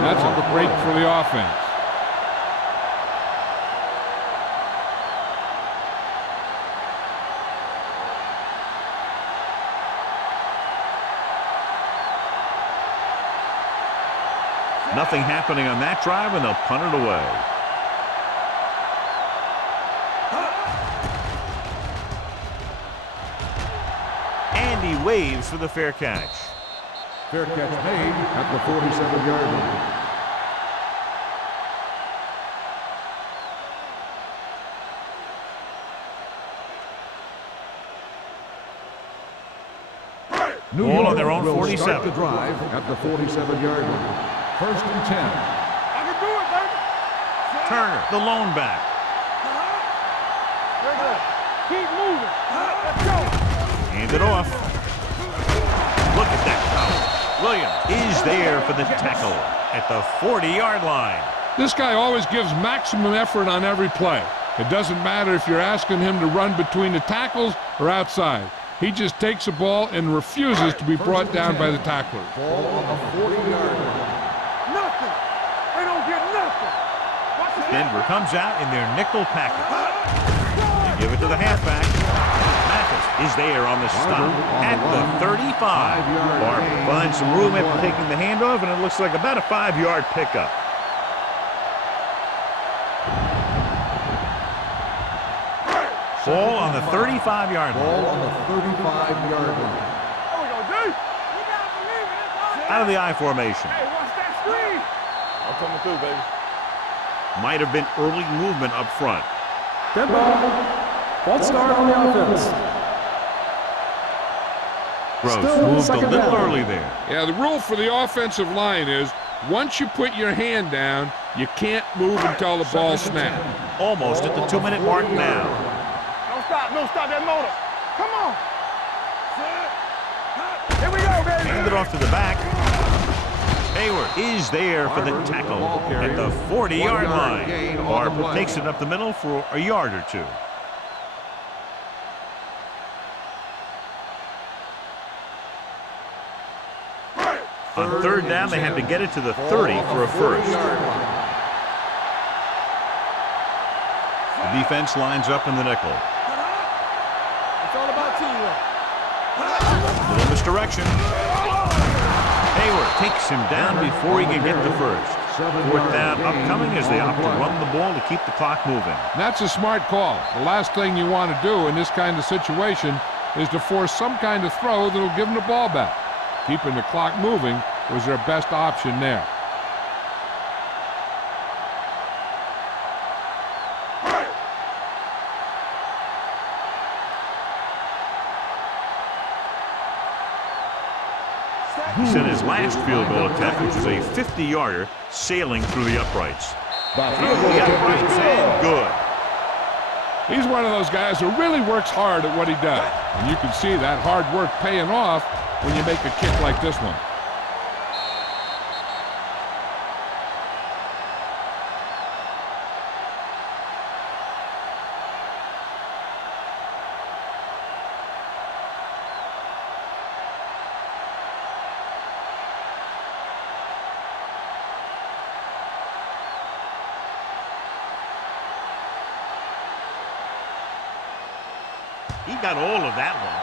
That's a break for the offense. Nothing happening on that drive, and they'll punt it away. And he waves for the fair catch. Fair catch made at the 47-yard line. New Ball York on their own will 47. Start the drive at the 47-yard line. 1st and 10. I can do it, baby. Turner, the lone back. Keep moving. Let's go. Hand it off. Look at that power. Williams is there for the tackle at the 40-yard line. This guy always gives maximum effort on every play. It doesn't matter if you're asking him to run between the tackles or outside. He just takes the ball and refuses to be brought down by the tackler. Ball on the 40-yard line. Nothing. They don't get nothing. Denver comes out in their nickel package. They give it to the halfback. Mathis is there on the stop at the 35. Barber finds some room after taking the handoff, and it looks like about a 5-yard pickup. Ball on the 35-yard line. Ball on the 35-yard line. There we go, D. You gotta believe it. It's all Out of the I formation. Hey, watch that screen. I'm coming through, baby. Might have been early movement up front. Dead ball. False start on the offense. Gross Still moved a second little down. early there. Yeah, the rule for the offensive line is once you put your hand down, you can't move until the ball snaps. Almost at the 2-minute mark now. No stop that motor. Come on. Here we go, baby. Hand it off to the back. Hayward is there for the tackle at the 40-yard line. Barber takes it up the middle for a yard or two. On 3rd down, they had to get it to the 30 for a first. The defense lines up in the nickel. It's all about teamwork. Little misdirection. Hayward takes him down before he can get the first. 4th down upcoming as they opt to run the ball to keep the clock moving. That's a smart call. The last thing you want to do in this kind of situation is to force some kind of throw that'll give them the ball back. Keeping the clock moving was their best option there. He sent his last field goal attempt, which was a 50-yarder, sailing through the uprights. Through the uprights and good. He's one of those guys who really works hard at what he does. And you can see that hard work paying off when you make a kick like this one. He got all of that one.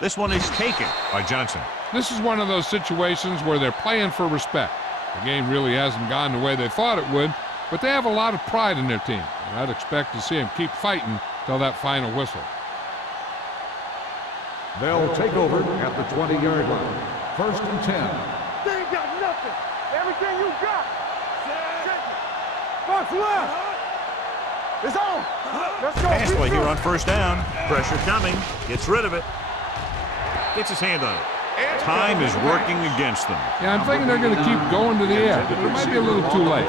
This one is taken by Johnson. This is one of those situations where they're playing for respect. The game really hasn't gone the way they thought it would, but they have a lot of pride in their team. And I'd expect to see them keep fighting till that final whistle. They'll take over at the 20-yard line. 1st and 10. They ain't got nothing. Everything you got. Check it. Box left. It's on. Let's go. Pass play here on 1st down. Pressure coming. Gets rid of it. Gets his hand on it. Time is working against them. Yeah, I'm thinking they're going to keep going to the air, but it might be a little too late.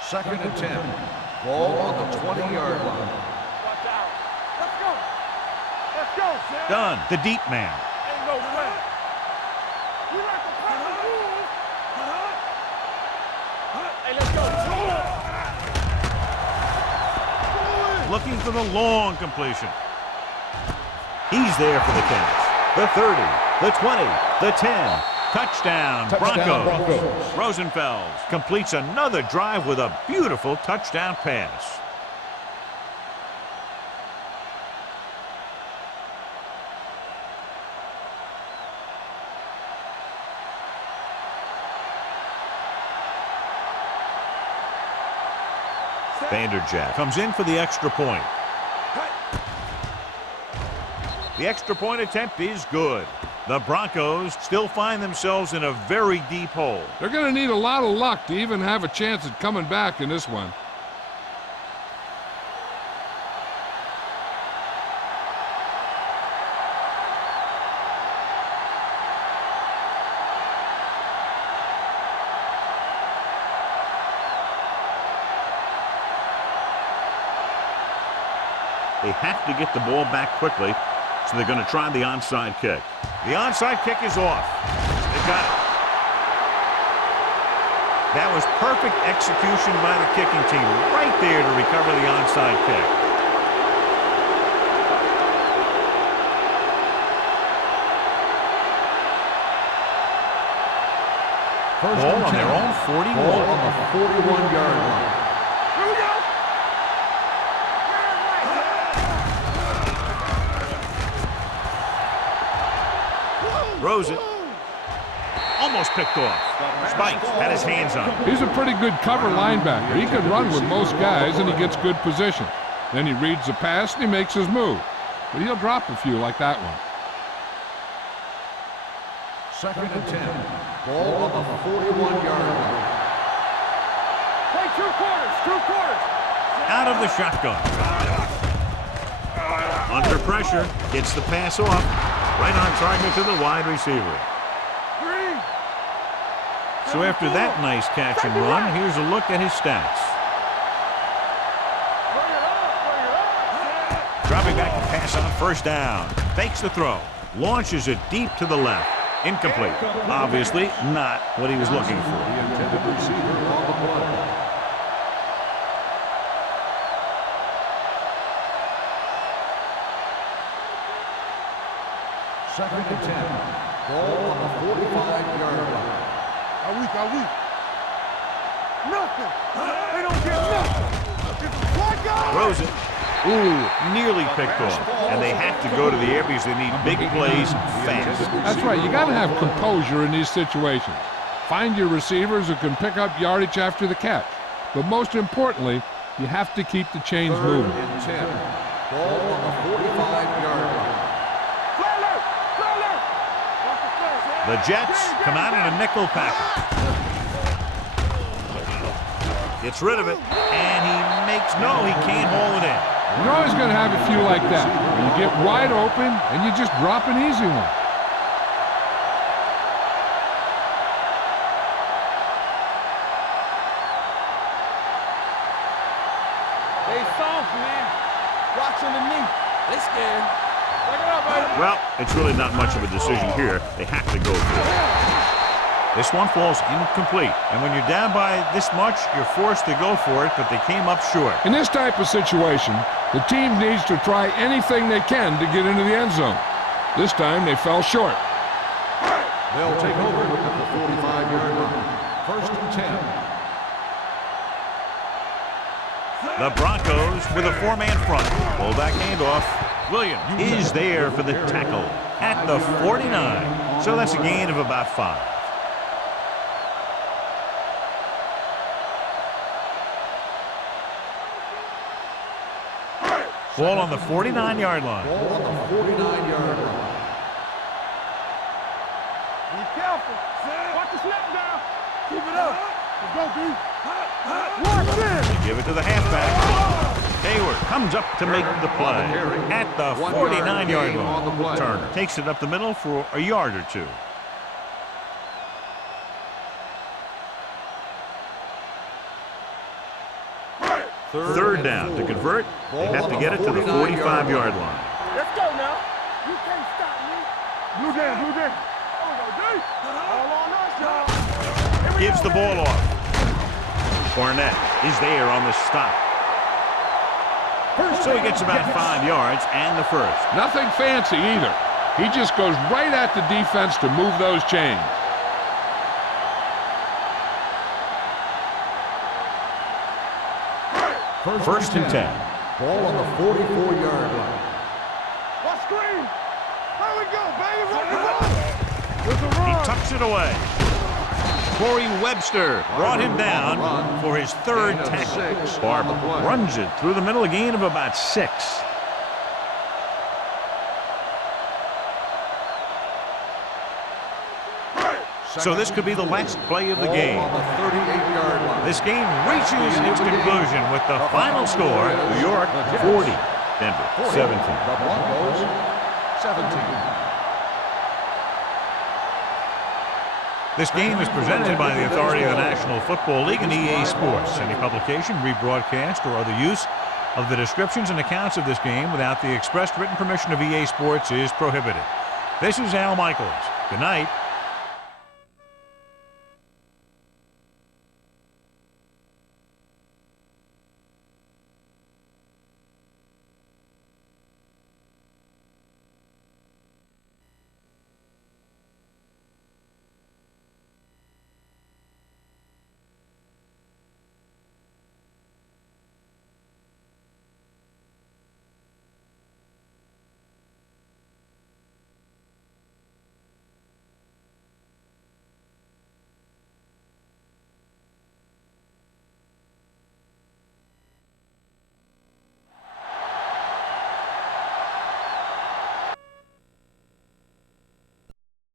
Second and 10. Ball on the 20-yard line. Watch out. Let's go. Let's go, Sam. Done. The deep man. Ain't no way. We like to play the rules. Hey, let's go. Looking for the long completion. He's there for the catch. The 30, the 20, the 10. Touchdown, Broncos. Rosenfeld completes another drive with a beautiful touchdown pass. Vanderjagt comes in for the extra point. The extra point attempt is good. The Broncos still find themselves in a very deep hole. They're going to need a lot of luck to even have a chance at coming back in this one. They have to get the ball back quickly, so they're going to try the onside kick. The onside kick is off. They got it. That was perfect execution by the kicking team right there to recover the onside kick. Ball on their own 41. Ball on the 41-yard line. Here we go. Throws it. Almost picked off. Spikes had his hands on it. He's a pretty good cover linebacker. He can run with most guys, and he gets good position. Then he reads the pass, and he makes his move. But he'll drop a few like that one. 2nd and 10. Ball on the 41-yard line. Play 2 quarters. 2 quarters. Out of the shotgun. Under pressure. Gets the pass off. Right on target to the wide receiver. So after that nice catch and run, here's a look at his stats. Dropping back to pass on 1st down. Fakes the throw. Launches it deep to the left. Incomplete. Obviously not what he was looking for. The intended receiver on the play. Second and 10. Ball on the 45-yard line. Are we? Nothing. They don't get nothing. What guy? Throws it. Ooh, nearly picked off. And they have to go to the air because they need big plays fast. That's right. You got to have composure in these situations. Find your receivers who can pick up yardage after the catch. But most importantly, you have to keep the chains 3rd moving. and 10. Ball on the 45-yard line. The Jets come out in a nickel package. Gets rid of it, and he can't haul it in. You're always going to have a few like that. When you get wide open, and you just drop an easy one. They soft, man. Watch underneath. They scared. Break it up, baby. Well, it's really not much of a decision here. They have to go for it. This one falls incomplete. And when you're down by this much, you're forced to go for it, but they came up short. In this type of situation, the team needs to try anything they can to get into the end zone. This time, they fell short. They'll take over at the 45-yard line. 1st and 10. The Broncos with a 4-man front. Fullback handoff. Williams is there for the tackle at the 49. So that's a gain of about 5. Ball on the 49-yard line. Ball on the 49-yard line. Be careful. Watch the snap down. Keep it up. Let's go, B. Watch this. They give it to the halfback. Hayward comes up to make the play at the 49-yard line. Turner takes it up the middle for a yard or 2. Third down. To convert, they have to get it to the 45-yard line. Let's go now. You can't stop me. Blue down. Oh, no, D. All on us, y'all. Gives the ball off. Barnett is there on the stop. So he gets about 5 yards and the first. Nothing fancy either. He just goes right at the defense to move those chains. First and 10. Ball on the 44-yard line. What screen? There we go, baby. Run the ball. There's a He run. tucks it away. Corey Webster brought him down for his third tackle. Barb runs it through the middle, a gain of about 6. So this could be the last play of the game. This game reaches its conclusion with the final score, New York 40, Denver 17. The Broncos 17. This game is presented by the authority of the National Football League and EA Sports. Any publication, rebroadcast, or other use of the descriptions and accounts of this game without the expressed written permission of EA Sports is prohibited. This is Al Michaels. Good night.